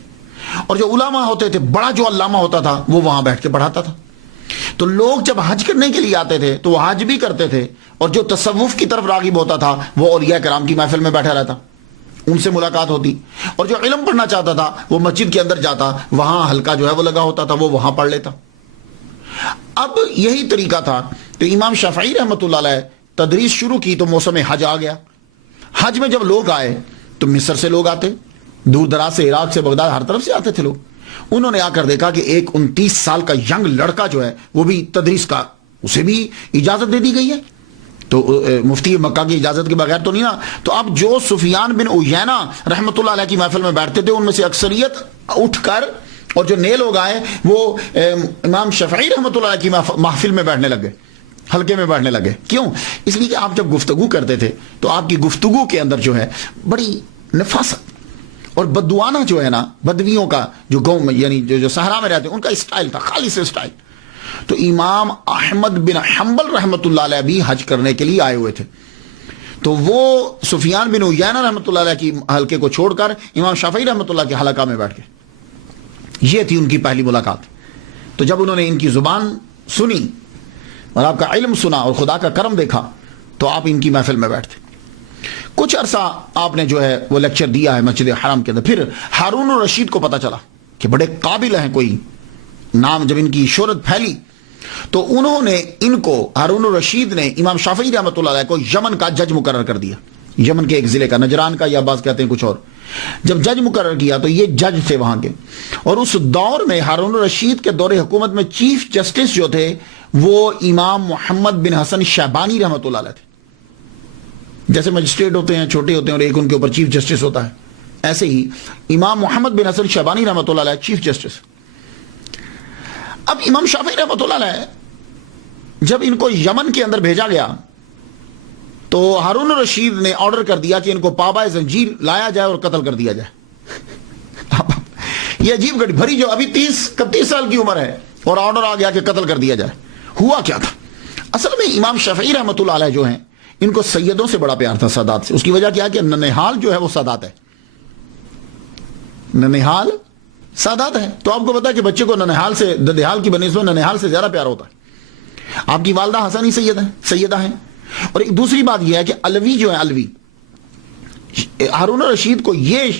اور جو علماء ہوتے تھے, بڑا جو علامہ ہوتا تھا وہ وہاں بیٹھ کے پڑھاتا تھا. تو لوگ جب حج کرنے کے لیے آتے تھے تو وہ حج بھی کرتے تھے, اور جو تصوف کی طرف راغب ہوتا تھا وہ اولیاء کرام کی محفل میں بیٹھا رہتا, ان سے ملاقات ہوتی. اور جو علم پڑھنا چاہتا تھا وہ مسجد کے اندر جاتا, وہاں حلقہ جو ہے وہ لگا ہوتا تھا, وہ وہاں پڑھ لیتا. اب یہی طریقہ تھا. تو امام شافعی رحمۃ اللہ علیہ تدریس شروع کی تو موسم حج آ گیا. حج میں جب لوگ آئے تو مصر سے لوگ آتے, دور دراز سے, عراق سے, بغداد, ہر طرف سے آتے تھے لوگ. انہوں نے آ کر دیکھا کہ ایک 29 سال کا ینگ لڑکا جو ہے وہ بھی تدریس کا, اسے بھی اجازت دے دی گئی ہے. تو مفتی مکہ کی اجازت کے بغیر تو نہیں نا. تو اب جو سفیان بن عیینہ رحمۃ اللہ علیہ کی محفل میں بیٹھتے تھے ان میں سے اکثریت اٹھ کر اور جو نیل ہو گئے وہ امام شافعی رحمۃ اللہ علیہ کی محفل میں بیٹھنے لگے, حلقے میں بیٹھنے لگے. کیوں؟ اس لیے کہ آپ جب گفتگو کرتے تھے تو آپ کی گفتگو کے اندر جو ہے بڑی نفاست اور بدوانہ جو ہے نا, بدویوں کا جو گاؤں میں یعنی جو صحرا میں رہتے ہیں ان کا اسٹائل تھا, خالص اسٹائل. تو امام احمد بن حنبل رحمۃ اللہ علیہ بھی حج کرنے کے لیے آئے ہوئے تھے. تو وہ سفیان بن عیینہ رحمۃ اللہ علیہ کی حلقے کو چھوڑ کر امام شافعی رحمۃ اللہ کے حلقہ میں بیٹھ گئے. یہ تھی ان کی پہلی ملاقات. تو جب انہوں نے ان کی زبان سنی اور آپ کا علم سنا اور خدا کا کرم دیکھا تو آپ ان کی محفل میں بیٹھتے. کچھ عرصہ آپ نے جو ہے وہ لیکچر دیا ہے مسجد حرام کے اندر. پھر ہارون الرشید کو پتا چلا کہ بڑے قابل ہیں, کوئی نام جب ان کی شہرت پھیلی تو انہوں نے ان کو, ہارون الرشید نے امام شافعی رحمۃ اللہ علیہ کو یمن کا جج مقرر کر دیا. یمن کے ایک ضلع کا, نجران کا یا بعض کہتے ہیں کچھ اور. جب جج مقرر کیا تو یہ جج تھے وہاں کے, اور اس دور میں ہارون الرشید کے دور حکومت میں چیف جسٹس جو تھے وہ امام محمد بن حسن شیبانی رحمۃ اللہ علیہ تھے. جیسے مجسٹریٹ ہوتے ہیں چھوٹے ہوتے ہیں اور ایک ان کے اوپر چیف جسٹس ہوتا ہے, ایسے ہی امام محمد بن حسن شیبانی رحمۃ اللہ علیہ چیف جسٹس. اب امام شافعی رحمۃ اللہ علیہ جب ان کو یمن کے اندر بھیجا گیا تو ہارون الرشید نے آرڈر کر دیا کہ ان کو پابائے زنجیر لایا جائے اور قتل کر دیا جائے. یہ عجیب گھڑی بھری جو ابھی 31 سال کی عمر ہے اور آرڈر آ گیا کہ قتل کر دیا جائے. ہوا کیا تھا اصل میں؟ امام شافعی رحمۃ اللہ علیہ جو ہیں ان کو سیدوں سے بڑا پیار تھا, سادات سے. اس کی وجہ کیا ہے کہ ننہال جو ہے وہ سادات ہے, ننہال سادات ہے. تو آپ کو پتا ہے کہ بچے کو ننہال سے, ددہال کی بنسبت ننہال سے زیادہ پیار ہوتا ہے. آپ کی والدہ حسنی سیدہ ہیں. اور ایک دوسری بات یہ ہے کہ علوی جو ہے, علوی, ہارون الرشید کو یہ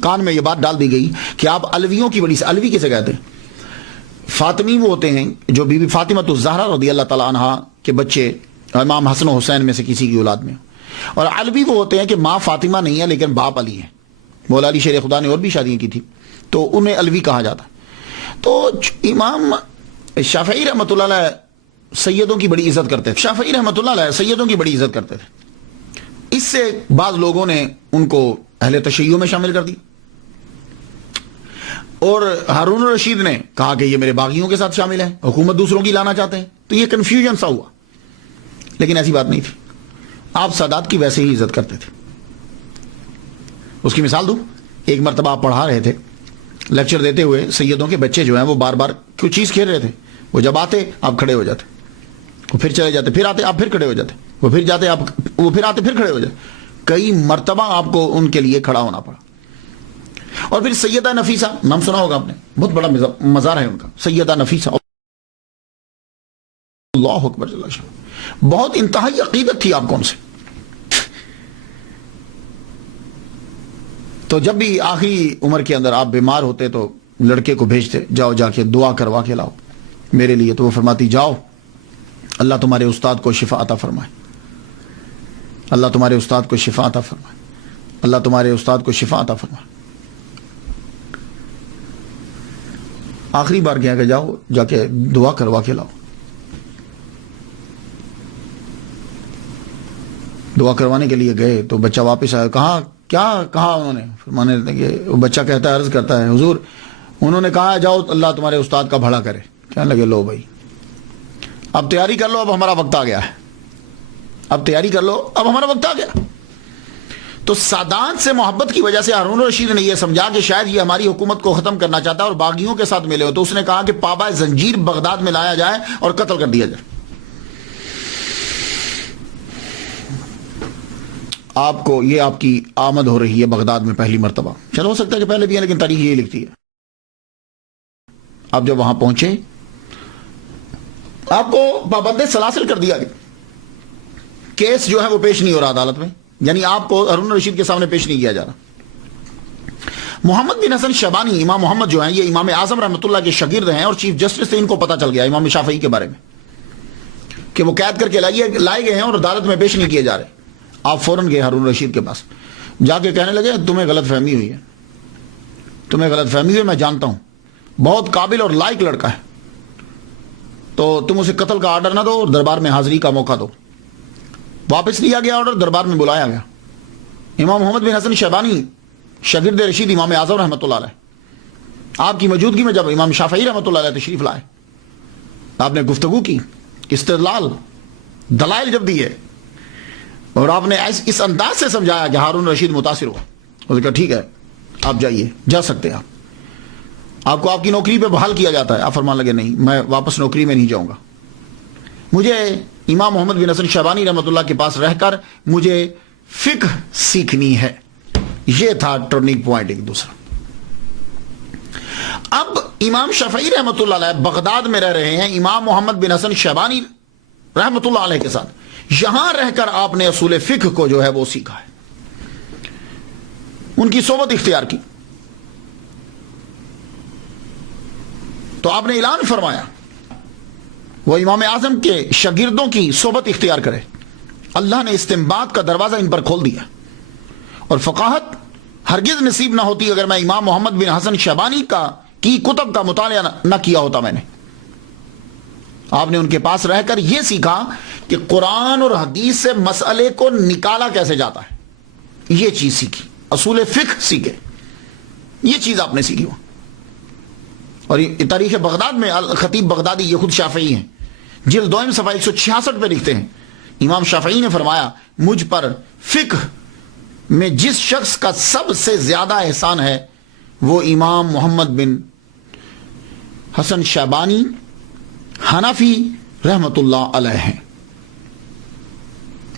کان میں یہ بات ڈال دی گئی کہ آپ علویوں کی بڑی, علوی کسے کہتے ہیں؟ فاطمی وہ ہوتے ہیں جو بی بی فاطمہ الزہرا رضی اللہ تعالیٰ عنہا کے بچے امام حسن و حسین میں سے کسی کی اولاد میں. اور علوی وہ ہوتے ہیں کہ ماں فاطمہ نہیں ہے لیکن باپ علی ہے. مولا علی شیر خدا نے اور بھی شادیاں کی تھی تو انہیں علوی کہا جاتا. تو امام شافعی رحمۃ اللہ علیہ سیدوں کی بڑی عزت کرتے تھے. شافعی رحمۃ اللہ علیہ سیدوں کی بڑی عزت کرتے تھے. اس سے بعض لوگوں نے ان کو اہل تشیع میں شامل کر دی اور ہارون الرشید نے کہا کہ یہ میرے باغیوں کے ساتھ شامل ہیں, حکومت دوسروں کی لانا چاہتے ہیں. تو یہ کنفیوژن سا ہوا, لیکن ایسی بات نہیں تھی. آپ سادات کی ویسے ہی عزت کرتے تھے. اس کی مثال دوں. ایک مرتبہ آپ پڑھا رہے تھے, لیکچر دیتے ہوئے سیدوں کے بچے جو ہیں وہ بار بار کوئی چیز کھیل رہے تھے. وہ جب آتے آپ کھڑے ہو جاتے, وہ پھر چلے جاتے, پھر آتے آپ پھر کھڑے ہو جاتے, وہ پھر جاتے آپ, وہ پھر آتے پھر کھڑے ہو جاتے. کئی مرتبہ آپ کو ان کے لیے کھڑا ہونا پڑا. اور پھر سیدہ نفیسہ, نام سنا ہوگا آپ نے, بہت بڑا مزار ہے ان کا, سیدہ نفیسہ. اللہ اکبر جل شانہ. بہت انتہائی عقیدت تھی آپ کو ان سے. تو جب بھی آخری عمر کے اندر آپ بیمار ہوتے تو لڑکے کو بھیجتے, جاؤ جا کے دعا کروا کے لاؤ میرے لیے. تو وہ فرماتی جاؤ, اللہ تمہارے استاد کو شفا عطا فرمائے, اللہ تمہارے استاد کو شفا عطا فرمائے, اللہ تمہارے استاد کو شفا عطا فرمائے. آخری بار کیا کہ جاؤ جا کے دعا کروا کے لاؤ. دعا کروانے کے لیے گئے تو بچہ واپس آیا. کہاں کیا کہا انہوں نے؟ فرمانے لگے کہ وہ بچہ کہتا ہے, عرض کرتا ہے, حضور انہوں نے کہا جاؤ اللہ تمہارے استاد کا بھلا کرے. کہنے لگے لو بھائی اب تیاری کر لو, اب ہمارا وقت آ گیا ہے, اب تیاری کر لو, اب ہمارا وقت آ گیا. تو سادات سے محبت کی وجہ سے ہارون الرشید نے یہ سمجھا کہ شاید یہ ہماری حکومت کو ختم کرنا چاہتا ہے اور باغیوں کے ساتھ ملے ہو. تو اس نے کہا کہ پابا زنجیر بغداد میں لایا جائے اور قتل کر دیا جائے. آپ کو یہ آپ کی آمد ہو رہی ہے بغداد میں پہلی مرتبہ. چلو ہو سکتا ہے کہ پہلے بھی ہے لیکن تاریخ یہ لکھتی ہے. آپ جب وہاں پہنچے آپ کو پابند سلاسل کر دیا گیا. کیس جو ہے وہ پیش نہیں ہو رہا عدالت میں, یعنی آپ کو ہارون الرشید کے سامنے پیش نہیں کیا جا رہا. محمد بن حسن شیبانی, امام محمد جو ہیں یہ امام اعظم رحمۃ اللہ کے شاگرد ہیں اور چیف جسٹس سے ان کو پتا چل گیا امام شافعی کے بارے میں کہ وہ قید کر کے لائے گئے ہیں اور عدالت میں پیش نہیں کیے جا رہے. آپ فوراً گئے ہارون الرشید کے پاس, جا کے کہنے لگے تمہیں غلط فہمی ہوئی ہے, تمہیں غلط فہمی ہوئی ہے, میں جانتا ہوں, بہت قابل اور لائق لڑکا ہے, تو تم اسے قتل کا آرڈر نہ دو اور دربار میں حاضری کا موقع دو. واپس لیا گیا آرڈر، دربار میں بلایا گیا. امام محمد بن حسن شیبانی شاگرد رشید امام اعظم رحمۃ اللہ علیہ، آپ کی موجودگی میں جب امام شافعی رحمۃ اللہ علیہ تشریف لائے، آپ نے گفتگو کی، استدلال دلائل جب دیے، اور آپ نے اس انداز سے سمجھایا کہ ہارون رشید متاثر ہوا. اس نے کہا ٹھیک ہے آپ جائیے، جا سکتے ہیں آپ کو آپ کی نوکری پہ بحال کیا جاتا ہے. آپ فرمان لگے نہیں، میں واپس نوکری میں نہیں جاؤں گا، مجھے امام محمد بن حسن شیبانی رحمۃ اللہ کے پاس رہ کر مجھے فقہ سیکھنی ہے. یہ تھا ٹرننگ پوائنٹ ایک دوسرا. اب امام شافعی رحمۃ اللہ علیہ بغداد میں رہ رہے ہیں امام محمد بن حسن شیبانی رحمۃ اللہ علیہ کے ساتھ. یہاں رہ کر آپ نے اصول فقہ کو جو ہے وہ سیکھا ہے، ان کی صحبت اختیار کی. تو آپ نے اعلان فرمایا وہ امام اعظم کے شاگردوں کی صحبت اختیار کرے. اللہ نے استنباط کا دروازہ ان پر کھول دیا، اور فقاہت ہرگز نصیب نہ ہوتی اگر میں امام محمد بن حسن شیبانی کی کتب کا مطالعہ نہ کیا ہوتا. میں نے آپ نے ان کے پاس رہ کر یہ سیکھا کہ قرآن اور حدیث سے مسئلے کو نکالا کیسے جاتا ہے. یہ چیز سیکھی، اصول فقہ سیکھے، یہ چیز آپ نے سیکھی. اور تاریخ بغداد میں خطیب بغدادی، یہ خود شافعی ہیں، جلد دوئم صفحہ 166 پہ لکھتے ہیں امام شافعی نے فرمایا مجھ پر فقہ میں جس شخص کا سب سے زیادہ احسان ہے وہ امام محمد بن حسن شیبانی حنفی رحمت اللہ علیہ ہیں.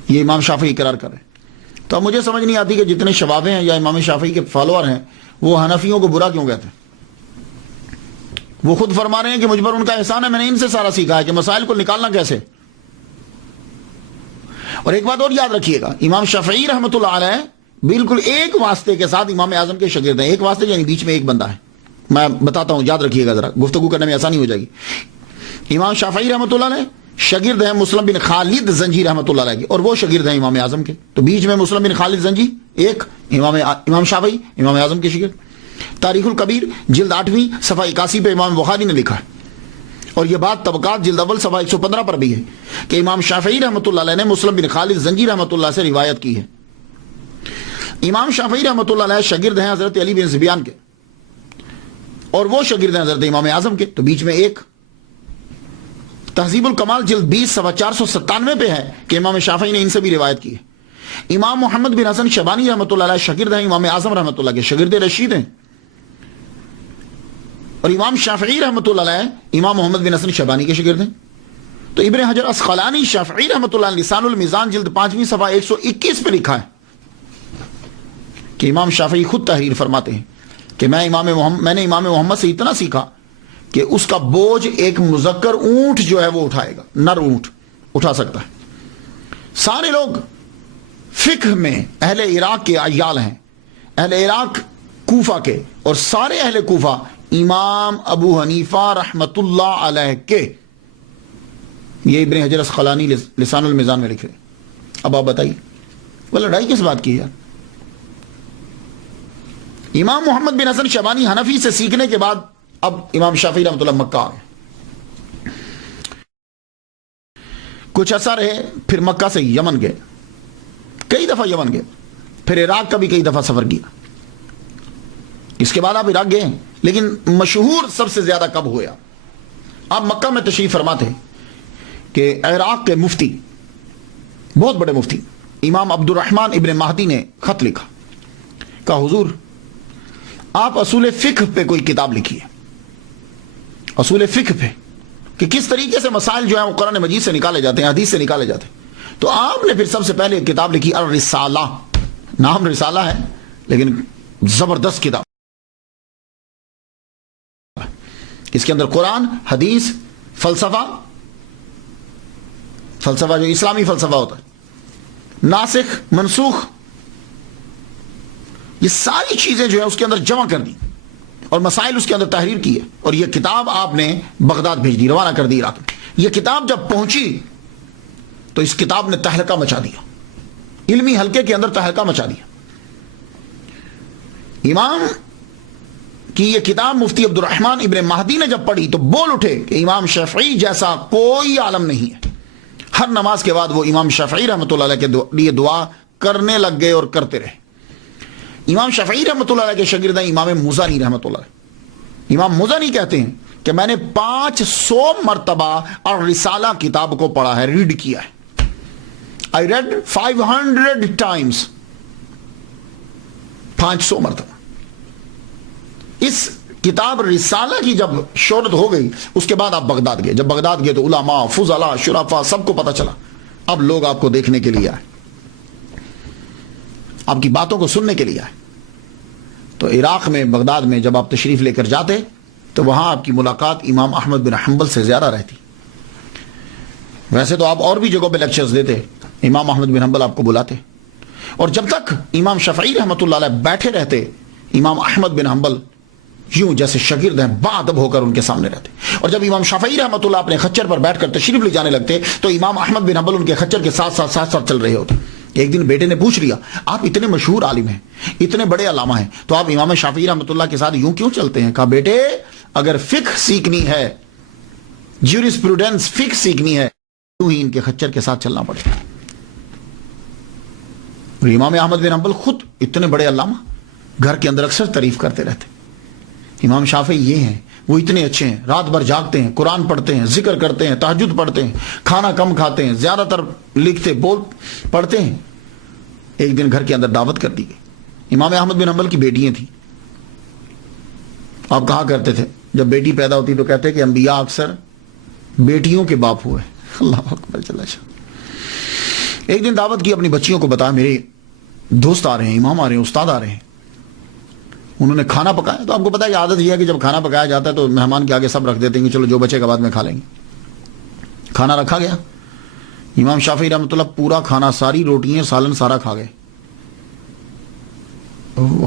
یہ امام شافعی اقرار کر رہے ہیں. تو اب مجھے سمجھ نہیں آتی کہ جتنے شبابے ہیں یا امام شافعی کے فالوور ہیں وہ حنفیوں کو برا کیوں کہتے ہیں. وہ خود فرما رہے ہیں کہ مجھ پر ان کا احسان ہے، میں نے ان سے سارا سیکھا ہے کہ مسائل کو نکالنا کیسے. اور ایک بات اور یاد رکھیے گا، امام شافعی رحمۃ اللہ علیہ بالکل ایک واسطے کے ساتھ امام اعظم کے شاگرد ہیں. ایک واسطے یعنی بیچ میں ایک بندہ ہے. میں بتاتا ہوں، یاد رکھیے گا ذرا، گفتگو کرنے میں آسانی ہو جائے گی. امام شافعی رحمۃ اللہ علیہ شاگرد ہیں مسلم بن خالد زنجی رحمۃ اللہ علیہ کے، اور وہ شاگرد ہیں امام اعظم کے. تو بیچ میں مسلم بن خالد زنجی ایک، امام شافعی امام اعظم کے شاگرد. تاریخ الکبیر جلد 8ویں صفحہ 81 پہ امام بخاری نے لکھا ہے، اور یہ بات طبقات جلد اول صفحہ 115 پر بھی ہے کہ امام شافعی رحمۃ اللہ علیہ نے مسلم بن خالد زنجی رحمۃ اللہ سے روایت کی ہے. امام شافعی رحمۃ اللہ علیہ شاگرد ہیں حضرت علی بن زبیان کے، اور وہ شاگرد ہیں حضرت امام اعظم کے. تو بیچ میں ایک. تہذیب الکمال جلد 20 صفحہ 497 پہ ہے کہ امام شافعی نے ان سے بھی روایت کی ہے. امام محمد بن حسن شیبانی رحمۃ اللہ علیہ شاگرد ہیں امام اعظم رحمۃ اللہ کے، شاگرد رشید ہیں. اور امام شافعی رحمۃ اللہ علیہ امام محمد بن حسن شیبانی کے شاگرد ہیں. تو ابن حجر اسقلانی شافعی رحمۃ اللہ علیہ لسان المیزان جلد 5ویں صفحہ 121 پہ لکھا ہے کہ امام شافعی خود تحریر فرماتے ہیں کہ میں نے امام محمد سے اتنا سیکھا کہ اس کا بوجھ ایک مذکر اونٹ جو ہے وہ اٹھائے گا، نر اونٹ اٹھا سکتا ہے. سارے لوگ فقہ میں اہل عراق کے عیال ہیں، اہل عراق کوفہ کے، اور سارے اہل کوفہ امام ابو حنیفہ رحمت اللہ علیہ کے. یہ ابن حجر اسقلانی لسان المیزان میں لکھے. اب آپ بتائیے وہ لڑائی کس بات کی ہے؟ امام محمد بن حسن شیبانی حنفی سے سیکھنے کے بعد اب امام شافعی رحمۃ اللہ مکہ آ گئے. کچھ عرصہ رہے، پھر مکہ سے یمن گئے، کئی دفعہ یمن گئے، پھر عراق کا بھی کئی دفعہ سفر کیا. اس کے بعد آپ عراق گئے، لیکن مشہور سب سے زیادہ کب ہوا؟ آپ مکہ میں تشریف فرماتے کہ عراق کے مفتی، بہت بڑے مفتی امام عبد الرحمن ابن مہدی نے خط لکھا، کہا حضور آپ اصول فقہ پہ کوئی کتاب لکھیے، اصول فقہ پہ کہ کس طریقے سے مسائل جو ہیں وہ قرآن مجید سے نکالے جاتے ہیں، حدیث سے نکالے جاتے ہیں. تو آپ نے پھر سب سے پہلے کتاب لکھی الرسالہ. نام رسالہ ہے لیکن زبردست کتاب. اس کے اندر قرآن، حدیث، فلسفہ جو اسلامی فلسفہ ہوتا ہے، ناسخ منسوخ، یہ ساری چیزیں جو ہے اس کے اندر جمع کر دی اور مسائل اس کے اندر تحریر کی ہے. اور یہ کتاب آپ نے بغداد بھیج دی، روانہ کر دی عراق. یہ کتاب جب پہنچی تو اس کتاب نے تہلکہ مچا دیا، علمی حلقے کے اندر تہلکہ مچا دیا. امام کی یہ کتاب مفتی عبد الرحمن ابن مہدی نے جب پڑھی تو بول اٹھے کہ امام شافعی جیسا کوئی عالم نہیں ہے. ہر نماز کے بعد وہ امام شافعی رحمۃ اللہ علیہ کے لیے دعا کرنے لگ گئے اور کرتے رہے. امام شافعی رحمۃ اللہ علیہ کے شاگرد ہیں امام مزنی رحمۃ اللہ علیہ. امام مزنی کہتے ہیں کہ میں نے 500 مرتبہ اور رسالہ کتاب کو پڑھا ہے, ریڈ کیا ہے. I read 500 times. 500 مرتبہ. اس کتاب رسالہ کی جب شہرت ہو گئی اس کے بعد آپ بغداد گئے. جب بغداد گئے تو علماء, فضلاء, شرفاء سب کو پتہ چلا اب لوگ آپ کو دیکھنے کے لیے آئے, آپ کی باتوں کو سننے کے لیے آئے. تو عراق میں بغداد میں جب آپ تشریف لے کر جاتے تو وہاں آپ کی ملاقات امام احمد بن حنبل سے زیادہ رہتی. ویسے تو آپ اور بھی جگہوں پہ لیکچرز دیتے, امام احمد بن حنبل آپ کو بلاتے. اور جب تک امام شافعی رحمۃ اللہ علیہ بیٹھے رہتے, امام احمد بن حنبل یوں جیسے شاگرد ہیں باادب ہو کر ان کے سامنے رہتے. اور جب امام شافعی رحمۃ اللہ اپنے خچر پر بیٹھ کر تشریف لے جانے لگتے تو امام احمد بن حنبل ان کے خچر کے ساتھ ساتھ چل رہے ہوتے. ایک دن بیٹے نے پوچھ لیا, آپ اتنے مشہور عالم ہیں, اتنے بڑے علامہ ہیں, تو آپ امام شافعی رحمۃ اللہ کے ساتھ یوں کیوں چلتے ہیں؟ کہا بیٹے اگر فقہ سیکھنی ہے, جیورسپروڈنس فقہ سیکھنی ہے, یوں ہی ان کے خچر کے ساتھ چلنا پڑے گا. اور امام احمد بن حنبل خود اتنے بڑے علامہ, گھر کے اندر اکثر تعریف کرتے رہتے. امام شافعی یہ ہیں, وہ اتنے اچھے ہیں, رات بھر جاگتے ہیں, قرآن پڑھتے ہیں, ذکر کرتے ہیں, تہجد پڑھتے ہیں, کھانا کم کھاتے ہیں, زیادہ تر لکھتے بول پڑھتے ہیں. ایک دن گھر کے اندر دعوت کر دی گئی. امام احمد بن حنبل کی بیٹیاں تھیں. آپ کہا کرتے تھے جب بیٹی پیدا ہوتی تو کہتے کہ انبیاء اکثر بیٹیوں کے باپ ہوئے. اللہ اکبر جل شانہ. ایک دن دعوت کی, اپنی بچیوں کو بتایا میرے دوست آ رہے ہیں, امام آ رہے ہیں, استاد آ رہے ہیں. انہوں نے کھانا پکایا. تو آپ کو پتا ہے کہ عادت یہ ہے کہ جب کھانا پکایا جاتا ہے تو مہمان کے آگے سب رکھ دیتے ہیں کہ چلو جو بچے کا بعد میں کھا لیں گے. کھانا رکھا گیا. امام شافعی رحمۃ اللہ پورا کھانا, ساری روٹیاں, سالن سارا کھا گئے.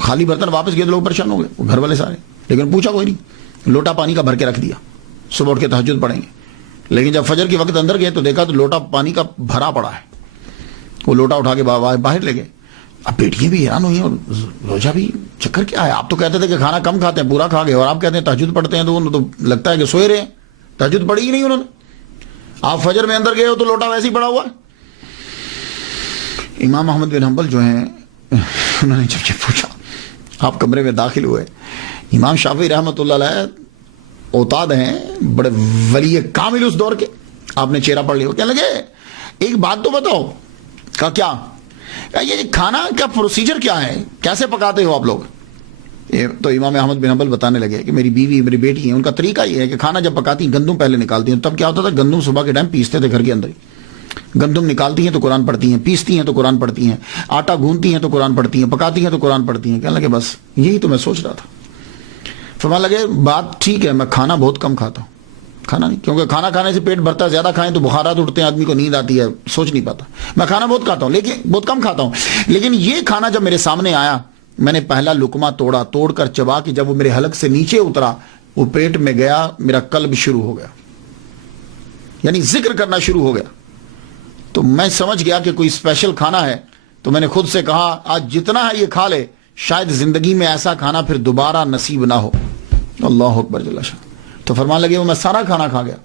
خالی برتن واپس گئے تو لوگ پریشان ہو گئے, گھر والے سارے, لیکن پوچھا کوئی نہیں. لوٹا پانی کا بھر کے رکھ دیا, صبح اٹھ کے تہجد پڑھیں گے. لیکن جب فجر کے وقت اندر گئے تو دیکھا تو لوٹا پانی کا بھرا پڑا ہے. وہ لوٹا اٹھا کے باہر لے گئے. اب بیٹیاں بھی حیران ہوئی اور روجا بھی, چکر کیا ہے؟ آپ تو کہتے تھے کہ کھانا کم کھاتے ہیں, پورا کھا گئے, اور آپ کہتے ہیں تہجد پڑھتے ہیں. تو انہوں تو لگتا ہے کہ سوئے رہے ہیں, تہجد پڑھی ہی نہیں انہوں نے. آپ فجر میں اندر گئے ہو تو لوٹا ویسے ہی پڑا ہوا ہے. امام احمد بن حنبل جو ہیں انہوں نے جب پوچھا, آپ کمرے میں داخل ہوئے, امام شافعی رحمۃ اللہ علیہ اوتاد ہیں, بڑے ولی کامل اس دور کے. آپ نے چہرہ پڑھ لیا, کہنے لگے ایک بات تو بتاؤ. کہا کیا؟ یہ کھانا کا پروسیجر کیا ہے, کیسے پکاتے ہو آپ لوگ؟ تو امام احمد بن حنبل بتانے لگے کہ میری بیوی, میری بیٹی ہیں, ان کا طریقہ یہ ہے کہ کھانا جب پکاتی ہیں گندم پہلے نکالتی ہیں. تب کیا ہوتا تھا, گندم صبح کے ٹائم پیستے تھے گھر کے اندر ہی. گندم نکالتی ہیں تو قرآن پڑھتی ہیں, پیستی ہیں تو قرآن پڑھتی ہیں, آٹا گھونتی ہیں تو قرآن پڑھتی ہیں, پکاتی ہیں تو قرآن پڑھتی ہیں. کہنے لگے بس یہی تو میں سوچ رہا تھا. فرمانے لگے بات ٹھیک ہے, میں کھانا بہت کم کھاتا ہوں. کھانا نہیں, کیونکہ کھانا کھانے سے پیٹ بھرتا ہے, زیادہ کھائیں تو بخارات اٹھتے ہیں, آدمی کو نیند آتی ہے, سوچ نہیں پاتا. میں کھانا بہت کھاتا ہوں, لیکن بہت کم کھاتا ہوں. لیکن یہ کھانا جب میرے سامنے آیا, میں نے پہلا لقمہ توڑا, توڑ کر چبا کے جب وہ میرے حلق سے نیچے اترا, وہ پیٹ میں گیا, میرا قلب شروع ہو گیا, یعنی ذکر کرنا شروع ہو گیا. تو میں سمجھ گیا کہ کوئی اسپیشل کھانا ہے. تو میں نے خود سے کہا آج جتنا ہے یہ کھا لے, شاید زندگی میں ایسا کھانا پھر دوبارہ نصیب نہ ہو. اللہ اکبر جل شانہ. تو فرمان لگے وہ میں سارا کھانا کھا گیا.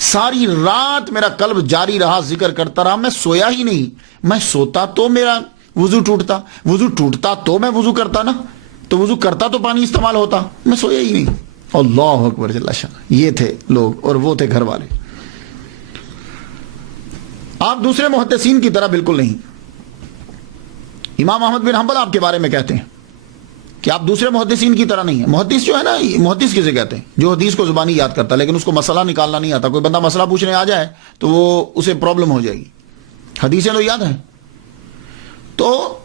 ساری رات میرا قلب جاری رہا, ذکر کرتا رہا. میں سویا ہی نہیں. میں سوتا تو میرا وضو ٹوٹتا, وضو ٹوٹتا تو میں وضو کرتا نا, تو وضو کرتا تو پانی استعمال ہوتا. میں سویا ہی نہیں. اللہ اکبر جل شانہ. یہ تھے لوگ اور وہ تھے گھر والے. آپ دوسرے محدثین کی طرح بالکل نہیں. امام احمد بن حنبل آپ کے بارے میں کہتے ہیں کہ آپ دوسرے محدثین کی طرح نہیں ہیں. محدث جو ہے نا, محدث کسے کہتے ہیں؟ جو حدیث کو زبانی یاد کرتا ہے لیکن اس کو مسئلہ نکالنا نہیں آتا. کوئی بندہ مسئلہ پوچھنے آ جائے تو وہ اسے پرابلم ہو جائے گی. حدیثیں تو یاد ہیں. تو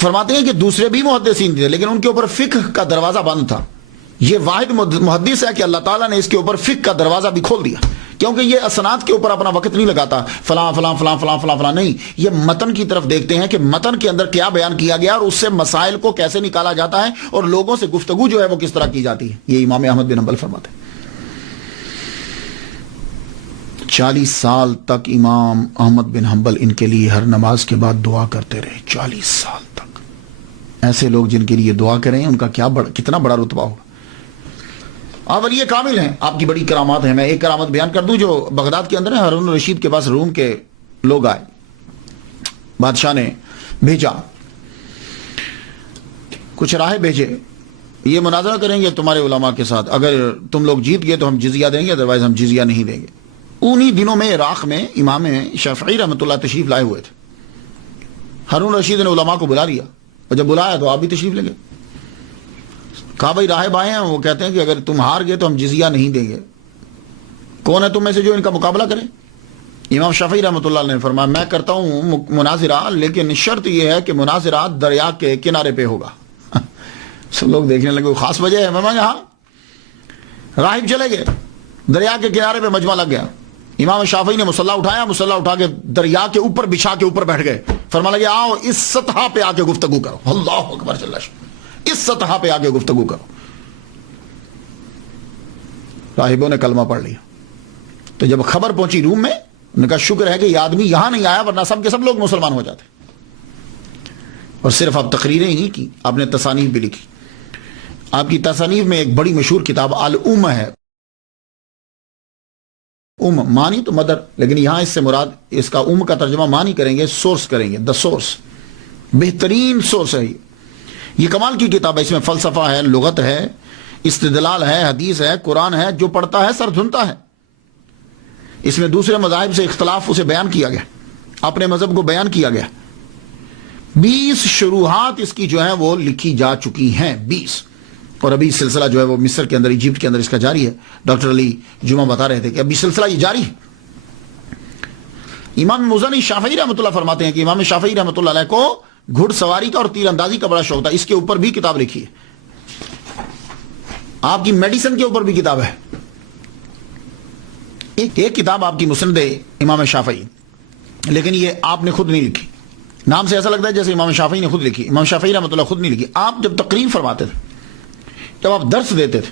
فرماتے ہیں کہ دوسرے بھی محدثین تھے لیکن ان کے اوپر فقہ کا دروازہ بند تھا. یہ واحد محدث ہے کہ اللہ تعالیٰ نے اس کے اوپر فقہ کا دروازہ بھی کھول دیا, کیونکہ یہ اسناد کے اوپر اپنا وقت نہیں لگاتا, فلاں فلاں فلاں فلاں فلاں فلاں نہیں. یہ متن کی طرف دیکھتے ہیں کہ متن کے اندر کیا بیان کیا گیا اور اس سے مسائل کو کیسے نکالا جاتا ہے اور لوگوں سے گفتگو جو ہے وہ کس طرح کی جاتی ہے. یہ امام احمد بن حنبل فرماتے ہیں. 40 سال تک امام احمد بن حنبل ان کے لیے ہر نماز کے بعد دعا کرتے رہے. 40 سال تک. ایسے لوگ جن کے لیے دعا کریں ان کا کتنا بڑا رتبہ ہوگا. آپ ولی کامل ہیں, آپ کی بڑی کرامات ہیں. میں ایک کرامت بیان کر دوں جو بغداد کے اندر ہے. ہارون الرشید کے پاس روم کے لوگ آئے, بادشاہ نے بھیجا, کچھ راہ بھیجے, یہ مناظرہ کریں گے تمہارے علماء کے ساتھ, اگر تم لوگ جیت گئے تو ہم جزیہ دیں گے, ادروائز ہم جزیہ نہیں دیں گے. انہی دنوں میں عراق میں امام شافعی رحمۃ اللہ تشریف لائے ہوئے تھے. ہارون رشید نے علماء کو بلا لیا, اور جب بلایا تو آپ بھی تشریف لے گئے. کہا بھائی راہب آئے ہیں, وہ کہتے ہیں کہ اگر تم ہار گئے تو ہم جزیہ نہیں دیں گے, کون ہے تم میں سے جو ان کا مقابلہ کرے؟ امام شافعی رحمۃ اللہ نے فرمایا میں کرتا ہوں مناظرہ, لیکن شرط یہ ہے کہ مناظرہ دریا کے کنارے پہ ہوگا. سب لوگ دیکھنے لگے, وہ خاص وجہ ہے؟ میں ہاں. راہب چلے گئے, دریا کے کنارے پہ مجمع لگ گیا. امام شافعی نے مصلی اٹھایا, مصلی اٹھا کے دریا کے اوپر بچھا کے اوپر بیٹھ گئے. فرمانے لگے آؤ اس سطح پہ آ کے گفتگو کرو. اللہ اکبر, چل اس سطح پہ آ کے گفتگو کرو. راہبوں نے کلمہ پڑھ لیا. تو جب خبر پہنچی روم میں, انہوں نے کہا شکر ہے کہ یہ آدمی یہاں نہیں آیا, ورنہ سب کے سب لوگ مسلمان ہو جاتے. اور صرف آپ تقریریں ہی نہیں کی, آپ نے تصانیف بھی لکھی. آپ کی تصانیف میں ایک بڑی مشہور کتاب الام ہے. مانی تو مدر, لیکن یہاں اس سے مراد, اس کا کا ترجمہ مانی کریں گے, سورس کریں گے, دا سورس, بہترین سورس ہے یہ کمال کی کتاب ہے. اس میں فلسفہ ہے, لغت ہے, استدلال ہے, حدیث ہے, قرآن ہے, جو پڑھتا ہے سر دھنتا ہے. اس میں دوسرے مذاہب سے اختلاف اسے بیان کیا گیا, اپنے مذہب کو بیان کیا گیا. 20 شروحات اس کی جو ہیں وہ لکھی جا چکی ہیں, 20. اور ابھی سلسلہ جو ہے وہ مصر کے اندر, ایجپٹ کے اندر اس کا جاری ہے. ڈاکٹر علی جمعہ بتا رہے تھے کہ ابھی سلسلہ یہ جاری ہے. امام مزنی شافعی رحمۃ اللہ فرماتے ہیں کہ امام شافعی رحمۃ اللہ علیہ کو گھڑ سواری کا اور تیر اندازی کا بڑا شوق تھا. اس کے اوپر بھی کتاب لکھی ہے. آپ کی میڈیسن کے اوپر بھی کتاب ہے. ایک کتاب آپ کی مسند امام شافعی, لیکن یہ آپ نے خود نہیں لکھی. نام سے ایسا لگتا ہے جیسے امام شافعی نے خود لکھی. امام شافعی رحمۃ اللہ خود نہیں لکھی. آپ جب تقریر فرماتے تھے, جب آپ درس دیتے تھے,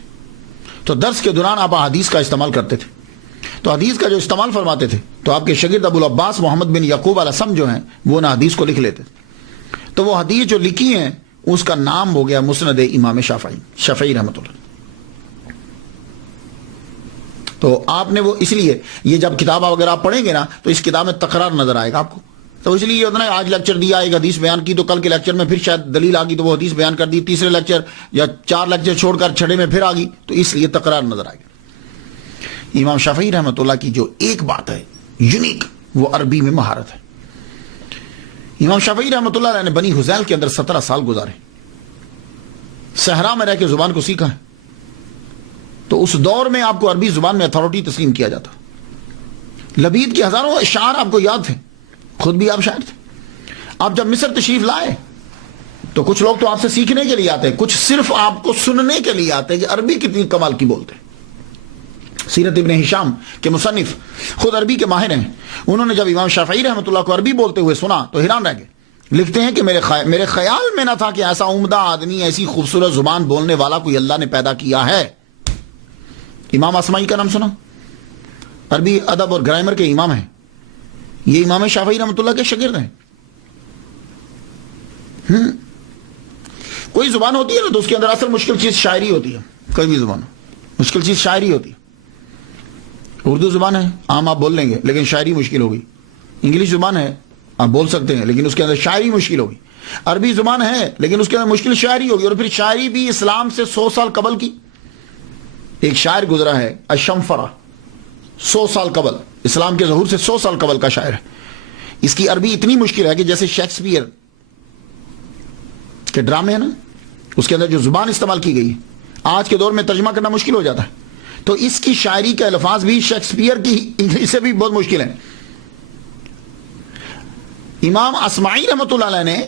تو درس کے دوران آپ حدیث کا استعمال کرتے تھے. تو حدیث کا جو استعمال فرماتے تھے, تو آپ کے شاگرد ابو العباس محمد بن یعقوب الاسم جو ہیں وہ نہ حدیث کو لکھ لیتے تھے. تو وہ حدیث جو لکھی ہیں اس کا نام ہو گیا مسند امام شافعی رحمۃ اللہ. تو آپ نے وہ, اس لیے یہ جب کتاب اگر آپ پڑھیں گے نا, تو اس کتاب میں تکرار نظر آئے گا آپ کو. تو اس لیے یہ ہوتا ہے, آج لیکچر دیا, ایک حدیث بیان کی, تو کل کے لیکچر میں پھر شاید دلیل آ گئی تو وہ حدیث بیان کر دی, تیسرے لیکچر یا 4 لیکچر چھوڑ کر چھٹے میں پھر آ گئی, تو اس لیے تکرار نظر آئے گا. امام شافعی رحمۃ اللہ کی جو ایک بات ہے یونیک, وہ عربی میں مہارت ہے. امام شافعی رحمۃ اللہ علیہ نے بنی حذیل کے اندر 17 سال گزارے, صحرا میں رہ کے زبان کو سیکھا ہے. تو اس دور میں آپ کو عربی زبان میں اتھارٹی تسلیم کیا جاتا. لبید کے ہزاروں اشعار آپ کو یاد تھے, خود بھی آپ شاعر تھے. آپ جب مصر تشریف لائے تو کچھ لوگ تو آپ سے سیکھنے کے لیے آتے, کچھ صرف آپ کو سننے کے لیے آتے کہ عربی کتنی کمال کی بولتے. سیرت ابن ہشام کے مصنف خود عربی کے ماہر ہیں. انہوں نے جب امام شافعی رحمۃ اللہ کو عربی بولتے ہوئے سنا تو حیران رہ گئے. لکھتے ہیں کہ میرے خیال میں نہ تھا کہ ایسا عمدہ آدمی, ایسی خوبصورت زبان بولنے والا کوئی اللہ نے پیدا کیا ہے. امام اسماعی کا نام سنا, عربی ادب اور گرامر کے امام ہیں. یہ امام شافعی رحمۃ اللہ کے شاگرد ہیں. کوئی زبان ہوتی ہے نا, تو اس کے اندر اصل مشکل چیز شاعری ہوتی ہے. کوئی بھی زبان مشکل چیز شاعری ہوتی ہے. اردو زبان ہے, عام آپ بول لیں گے, لیکن شاعری مشکل ہوگی. انگلش زبان ہے, آپ بول سکتے ہیں, لیکن اس کے اندر شاعری مشکل ہوگی. عربی زبان ہے, لیکن اس کے اندر مشکل شاعری ہوگی. اور پھر شاعری بھی اسلام سے 100 سال قبل کی. ایک شاعر گزرا ہے الشمفرہ, 100 سال قبل, اسلام کے ظہور سے 100 سال قبل کا شاعر ہے. اس کی عربی اتنی مشکل ہے کہ جیسے شیکسپیئر کے ڈرامے ہیں نا, اس کے اندر جو زبان استعمال کی گئی آج کے دور میں ترجمہ کرنا مشکل ہو جاتا ہے. تو اس کی شاعری کے الفاظ بھی شیکسپیئر کی انگلش سے بھی بہت مشکل ہیں. امام اسماعی رحمۃ اللہ علیہ نے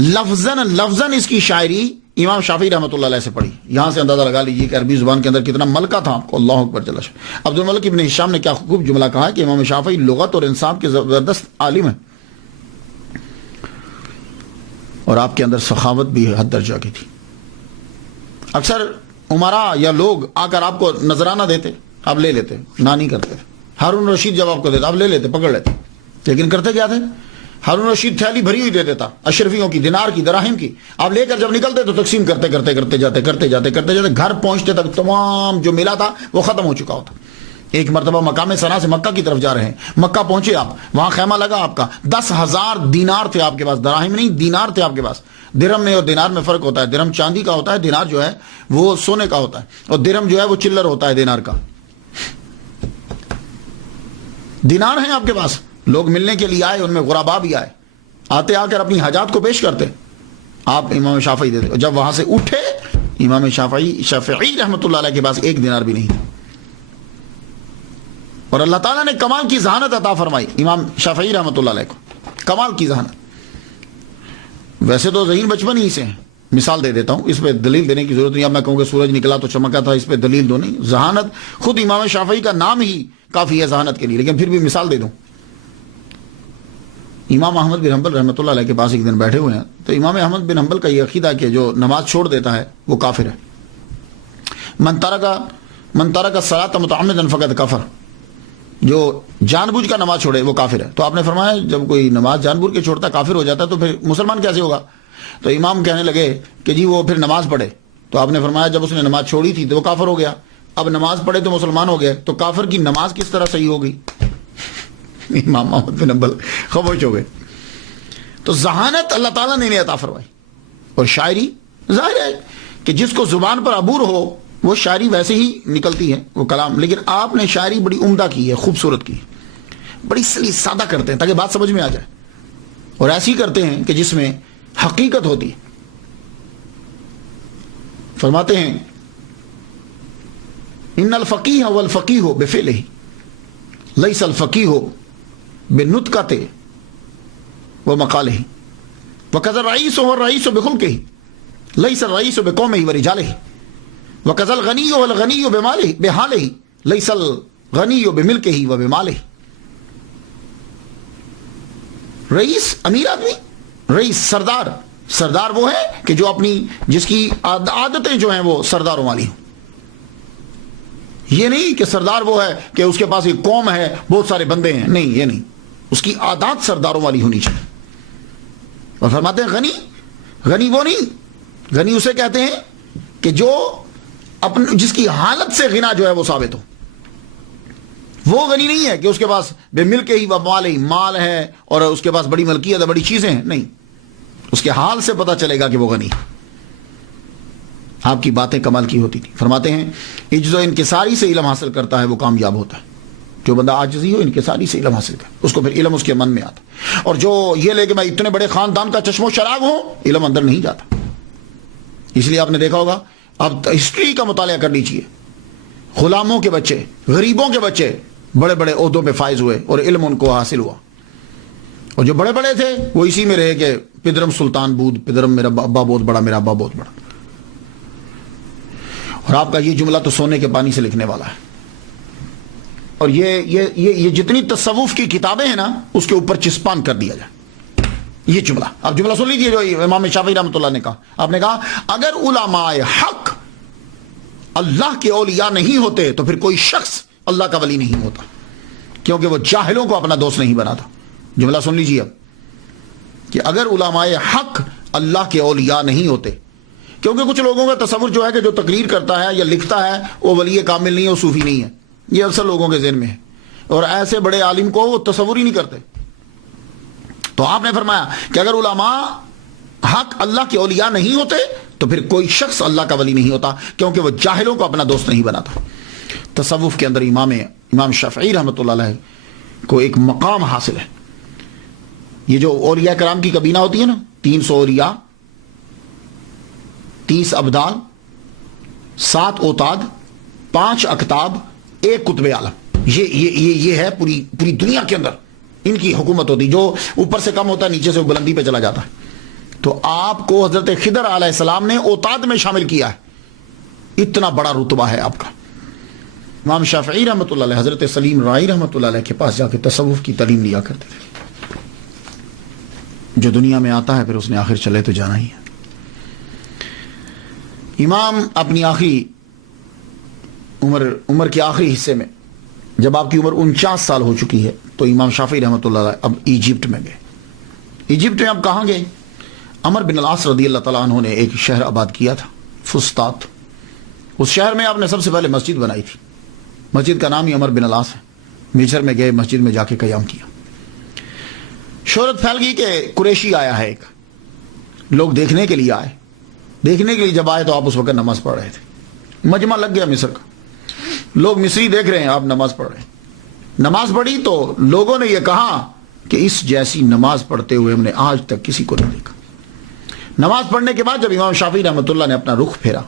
لفظاً اس کی شاعری امام شافعی رحمۃ اللہ علیہ سے پڑھی. یہاں سے اندازہ لگا لیجیے کہ عربی زبان کے اندر کتنا ملکہ تھا آپ کو. اللہ اکبر جل شانہ. عبد الملک ابن ہشام نے کیا خوب جملہ کہا ہے کہ امام شافعی لغت اور انصاف کے زبردست عالم ہیں, اور آپ کے اندر سخاوت بھی حد درجہ کی تھی. اکثر عمرا یا لوگ آ کر آپ کو نذرانہ دیتے, آپ لے لیتے, نہ نہیں کرتے. ہارون رشید جب آپ کو دیتا آپ لے لیتے, پکڑ لیتے, لیکن کرتے کیا تھے؟ ہارون رشید تھیلی بھری ہوئی دے دیتا, اشرفیوں کی, دینار کی, دراہم کی. آپ لے کر جب نکلتے تو تقسیم کرتے جاتے, گھر پہنچتے تک تمام جو ملا تھا وہ ختم ہو چکا ہوتا. ایک مرتبہ مقام صنع سے مکہ کی طرف جا رہے ہیں، مکہ پہنچے آپ، وہاں خیمہ لگا آپ کا، 10,000 دینار تھے آپ کے پاس، دراہم نہیں دینار تھے آپ کے پاس۔ درہم میں اور دینار میں فرق ہوتا ہے، درہم چاندی کا ہوتا ہے، دینار جو ہے وہ سونے کا ہوتا ہے، اور درہم جو ہے وہ چلر ہوتا ہے دینار کا۔ دینار ہیں آپ کے پاس، لوگ ملنے کے لیے آئے، ان میں غربا بھی آئے، آتے آ کر اپنی حاجات کو پیش کرتے، آپ امام شافعی دیتے، اور جب وہاں سے اٹھے امام شافعی رحمۃ اللہ علیہ کے پاس ایک دینار بھی نہیں تھا، اور اللہ تعالیٰ نے کمال کی ذہانت عطا فرمائی امام شافعی رحمۃ اللہ علیہ کو، کمال کی ذہانت۔ ویسے تو ذہین بچپن ہی سے ہیں، مثال دے دیتا ہوں، اس پہ دلیل دینے کی ضرورت نہیں، اب میں کہوں کہ سورج نکلا تو چمکا تھا، اس پہ دلیل دو نہیں، ذہانت خود امام شافعی کا نام ہی کافی ہے ذہانت کے لیے، لیکن پھر بھی مثال دے دوں۔ امام احمد بن حنبل رحمۃ اللہ علیہ کے پاس ایک دن بیٹھے ہوئے ہیں، تو امام احمد بن حنبل کا یہ عقیدہ کہ جو نماز چھوڑ دیتا ہے وہ کافر ہے، من ترک الصلاۃ متعمدا فقد کفر، جو جان بوجھ کا نماز چھوڑے وہ کافر ہے۔ تو آپ نے فرمایا جب کوئی نماز جان بوجھ کے چھوڑتا ہے کافر ہو جاتا ہے تو پھر مسلمان کیسے ہوگا؟ تو امام کہنے لگے کہ جی وہ پھر نماز پڑھے، تو آپ نے فرمایا جب اس نے نماز چھوڑی تھی تو وہ کافر ہو گیا، اب نماز پڑھے تو مسلمان ہو گیا، تو کافر کی نماز کس طرح صحیح ہوگی؟ امام احمد بن حنبل خاموش ہو گئے۔ تو ذہانت اللہ تعالیٰ نے انہیں عطا فرمائی، اور شاعری ظاہر ہے کہ جس کو زبان پر عبور ہو وہ شاعری ویسے ہی نکلتی ہے، وہ کلام، لیکن آپ نے شاعری بڑی عمدہ کی ہے، خوبصورت کی، بڑی سادہ کرتے ہیں تاکہ بات سمجھ میں آ جائے، اور ایسی کرتے ہیں کہ جس میں حقیقت ہوتی ہے۔ فرماتے ہیں ان الفقیہ والفقیہ بفعلہ لیس الفقیہ بنطقہ ومقالہ وکذا الرئیس والرئیس بخلقہ لیس الرئیس بقومہ ورجالہ وکذا الغنی والغنی بحالہ لیس الغنی بملکہ وبمالہ۔ رئیس امیر آدمی، رئیس سردار وہ ہے کہ جو اپنی جس کی عادتیں جو ہیں وہ سرداروں والی ہوں، یہ نہیں کہ سردار وہ ہے کہ اس کے پاس ایک قوم ہے بہت سارے بندے ہیں، نہیں، یہ نہیں، اس کی عادات سرداروں والی ہونی چاہیے۔ اور فرماتے ہیں غنی وہ نہیں، غنی اسے کہتے ہیں کہ جو جس کی حالت سے غنا جو ہے وہ ثابت ہو، وہ غنی نہیں ہے کہ اس کے پاس بے ملک ہی و مال ہی، مال ہے اور اس کے پاس بڑی ملکیت ہے، بڑی چیزیں ہیں، نہیں، اس کے حال سے پتہ چلے گا کہ وہ غنی ہے۔ آپ کی باتیں کمال کی ہوتی تھی۔ فرماتے ہیں عجز و انکساری سے علم حاصل کرتا ہے وہ کامیاب ہوتا ہے، جو بندہ عاجزی ہو انکساری سے علم حاصل کرے اس کو پھر علم اس کے من میں آتا، اور جو یہ لے کہ میں اتنے بڑے خاندان کا چشم و چراغ ہوں، علم اندر نہیں جاتا۔ اس لیے آپ نے دیکھا ہوگا، اب ہسٹری کا مطالعہ کر لیجیے، غلاموں کے بچے، غریبوں کے بچے بڑے بڑے عہدوں پہ فائز ہوئے اور علم ان کو حاصل ہوا، اور جو بڑے بڑے تھے وہ اسی میں رہے کہ پدرم سلطان بود، پدرم میرا ابا بہت بڑا، میرا ابا بہت بڑا۔ اور آپ کا یہ جملہ تو سونے کے پانی سے لکھنے والا ہے، اور یہ جتنی تصوف کی کتابیں ہیں نا اس کے اوپر چسپان کر دیا جائے یہ جملہ۔ آپ جملہ سن لیجیے جو امام شافعی رحمۃ اللہ نے کہا، آپ نے کہا اگر علماء حق اللہ کے اولیاء نہیں ہوتے تو پھر کوئی شخص اللہ کا ولی نہیں ہوتا، کیونکہ وہ جاہلوں کو اپنا دوست نہیں بناتا۔ جملہ سن لیجیے اب، کہ اگر علماء حق اللہ کے اولیاء نہیں ہوتے، کیونکہ کچھ لوگوں کا تصور جو ہے کہ جو تقریر کرتا ہے یا لکھتا ہے وہ ولی کامل نہیں ہے، وہ صوفی نہیں ہے، یہ اکثر لوگوں کے ذہن میں ہے، اور ایسے بڑے عالم کو وہ تصور ہی نہیں کرتے۔ تو آپ نے فرمایا کہ اگر علماء حق اللہ کے اولیاء نہیں ہوتے تو پھر کوئی شخص اللہ کا ولی نہیں ہوتا، کیونکہ وہ جاہلوں کو اپنا دوست نہیں بناتا۔ تصوف کے اندر امام شافعی رحمۃ اللہ علیہ کو ایک مقام حاصل ہے۔ یہ جو اولیاء کرام کی کابینہ ہوتی ہے نا، 300 اولیاء، 30 ابدال، 7 اوتاد، 5 اقطاب، 1 قطب عالم، یہ ہے پوری دنیا کے اندر ان کی حکومت ہوتی، جو اوپر سے کم ہوتا ہے نیچے سے بلندی پہ چلا جاتا ہے۔ تو آپ کو حضرت خضر علیہ السلام نے اوتاد میں شامل کیا ہے، اتنا بڑا رتبہ ہے آپ کا۔ امام شافعی رحمۃ اللہ علیہ حضرت سلیم رائی رحمۃ اللہ علیہ کے پاس جا کے تصوف کی تعلیم لیا کرتے تھے۔ جو دنیا میں آتا ہے پھر اس نے آخر چلے تو جانا ہی ہے۔ امام اپنی آخری عمر کے آخری حصے میں جب آپ کی عمر 49 سال ہو چکی ہے تو امام شافعی رحمۃ اللہ علیہ اب ایجپٹ میں گئے۔ ایجپٹ میں اب کہاں گئے؟ عمر بن العاص رضی اللہ تعالیٰ عنہ نے ایک شہر آباد کیا تھا، فسطاط۔ اس شہر میں آپ نے سب سے پہلے مسجد بنائی تھی، مسجد کا نام ہی عمر بن العاص ہے. مصر میں گئے, مسجد میں جا کے قیام کیا. شہرت پھیل گئی کہ قریشی آیا ہے ایک. لوگ دیکھنے کے لیے آئے. دیکھنے کے لیے جب آئے تو آپ اس وقت نماز پڑھ رہے تھے. مجمع لگ گیا مصر کا, لوگ مصری دیکھ رہے ہیں, آپ نماز پڑھ رہے ہیں. نماز پڑھی تو لوگوں نے یہ کہا کہ اس جیسی نماز پڑھتے ہوئے ہم نے آج تک کسی کو نہیں دیکھا. نماز پڑھنے کے بعد جب امام شافعی رحمۃ اللہ نے اپنا رخ پھیرا,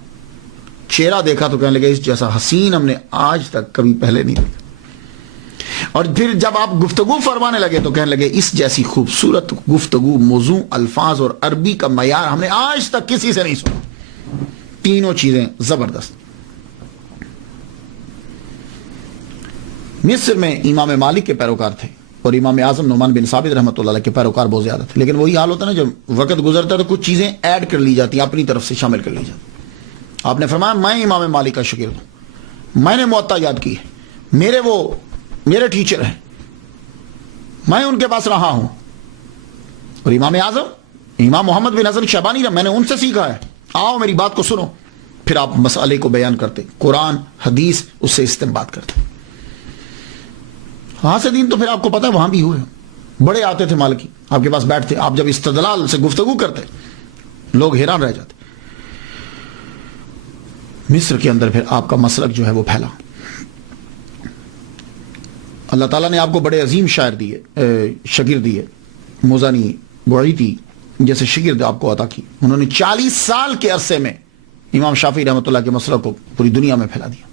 چہرہ دیکھا تو کہنے لگے اس جیسا حسین ہم نے آج تک کبھی پہلے نہیں دیکھا. اور پھر جب آپ گفتگو فرمانے لگے تو کہنے لگے اس جیسی خوبصورت گفتگو, موضوع, الفاظ اور عربی کا معیار ہم نے آج تک کسی سے نہیں سنا. تینوں چیزیں زبردست. مصر میں امام مالک کے پیروکار تھے اور امام اعظم نعمان بن ثابت رحمۃ اللہ علیہ کے پیروکار بہت زیادہ تھے. لیکن وہی حال ہوتا ہے نا, جب وقت گزرتا ہے تو کچھ چیزیں ایڈ کر لی جاتی ہیں, اپنی طرف سے شامل کر لی جاتی. آپ نے فرمایا میں امام مالک کا شاگرد ہوں, میں نے موطا یاد کی ہے, میرے ٹیچر ہیں, میں ان کے پاس رہا ہوں. اور امام اعظم امام محمد بن حسن شیبانی میں نے ان سے سیکھا ہے, آؤ میری بات کو سنو. پھر آپ مسئلے کو بیان کرتے, قرآن حدیث اس سے استنباط کرتے. وہاں سے دین تو پھر آپ کو پتا ہے وہاں بھی ہوئے, بڑے آتے تھے مالکی آپ کے پاس بیٹھتے, آپ جب استدلال سے گفتگو کرتے لوگ حیران رہ جاتے. مصر کے اندر پھر آپ کا مسلک جو ہے وہ پھیلا. اللہ تعالیٰ نے آپ کو بڑے عظیم شاعر دیے, شاگرد دیے, موزانی, بعیطی جیسے شاگرد آپ کو عطا کی. انہوں نے 40 سال کے عرصے میں امام شافعی رحمۃ اللہ کے مسلک کو پوری دنیا میں پھیلا دیا.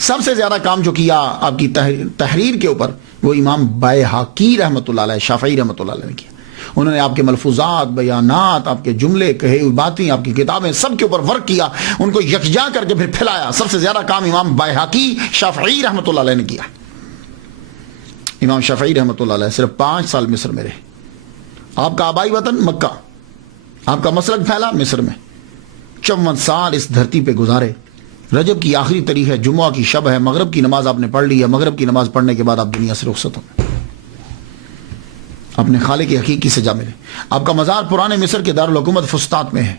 سب سے زیادہ کام جو کیا آپ کی تحریر کے اوپر وہ امام بائحقی رحمۃ اللہ علیہ, شافعی رحمۃ اللہ علیہ نے کیا. انہوں نے آپ کے ملفوظات, بیانات, آپ کے جملے, کہے ہوئی باتیں, آپ کی کتابیں سب کے اوپر ورک کیا, ان کو یکجا کر کے پھر پھیلایا. سب سے زیادہ کام امام بائحقی شافعی رحمۃ اللہ علیہ نے کیا. امام شافعی رحمۃ اللہ علیہ صرف 5 سال مصر میں رہے. آپ کا آبائی وطن مکہ, آپ کا مسلک پھیلا مصر میں. 54 سال اس دھرتی پہ گزارے. رجب کی آخری تاریخ ہے, جمعہ کی شب ہے, مغرب کی نماز آپ نے پڑھ لی ہے. مغرب کی نماز پڑھنے کے بعد آپ دنیا سے رخصت ہو, اپنے خالق حقیقی سے جا ملے. آپ کا مزار پرانے مصر کے دارالحکومت فسطاط میں ہے.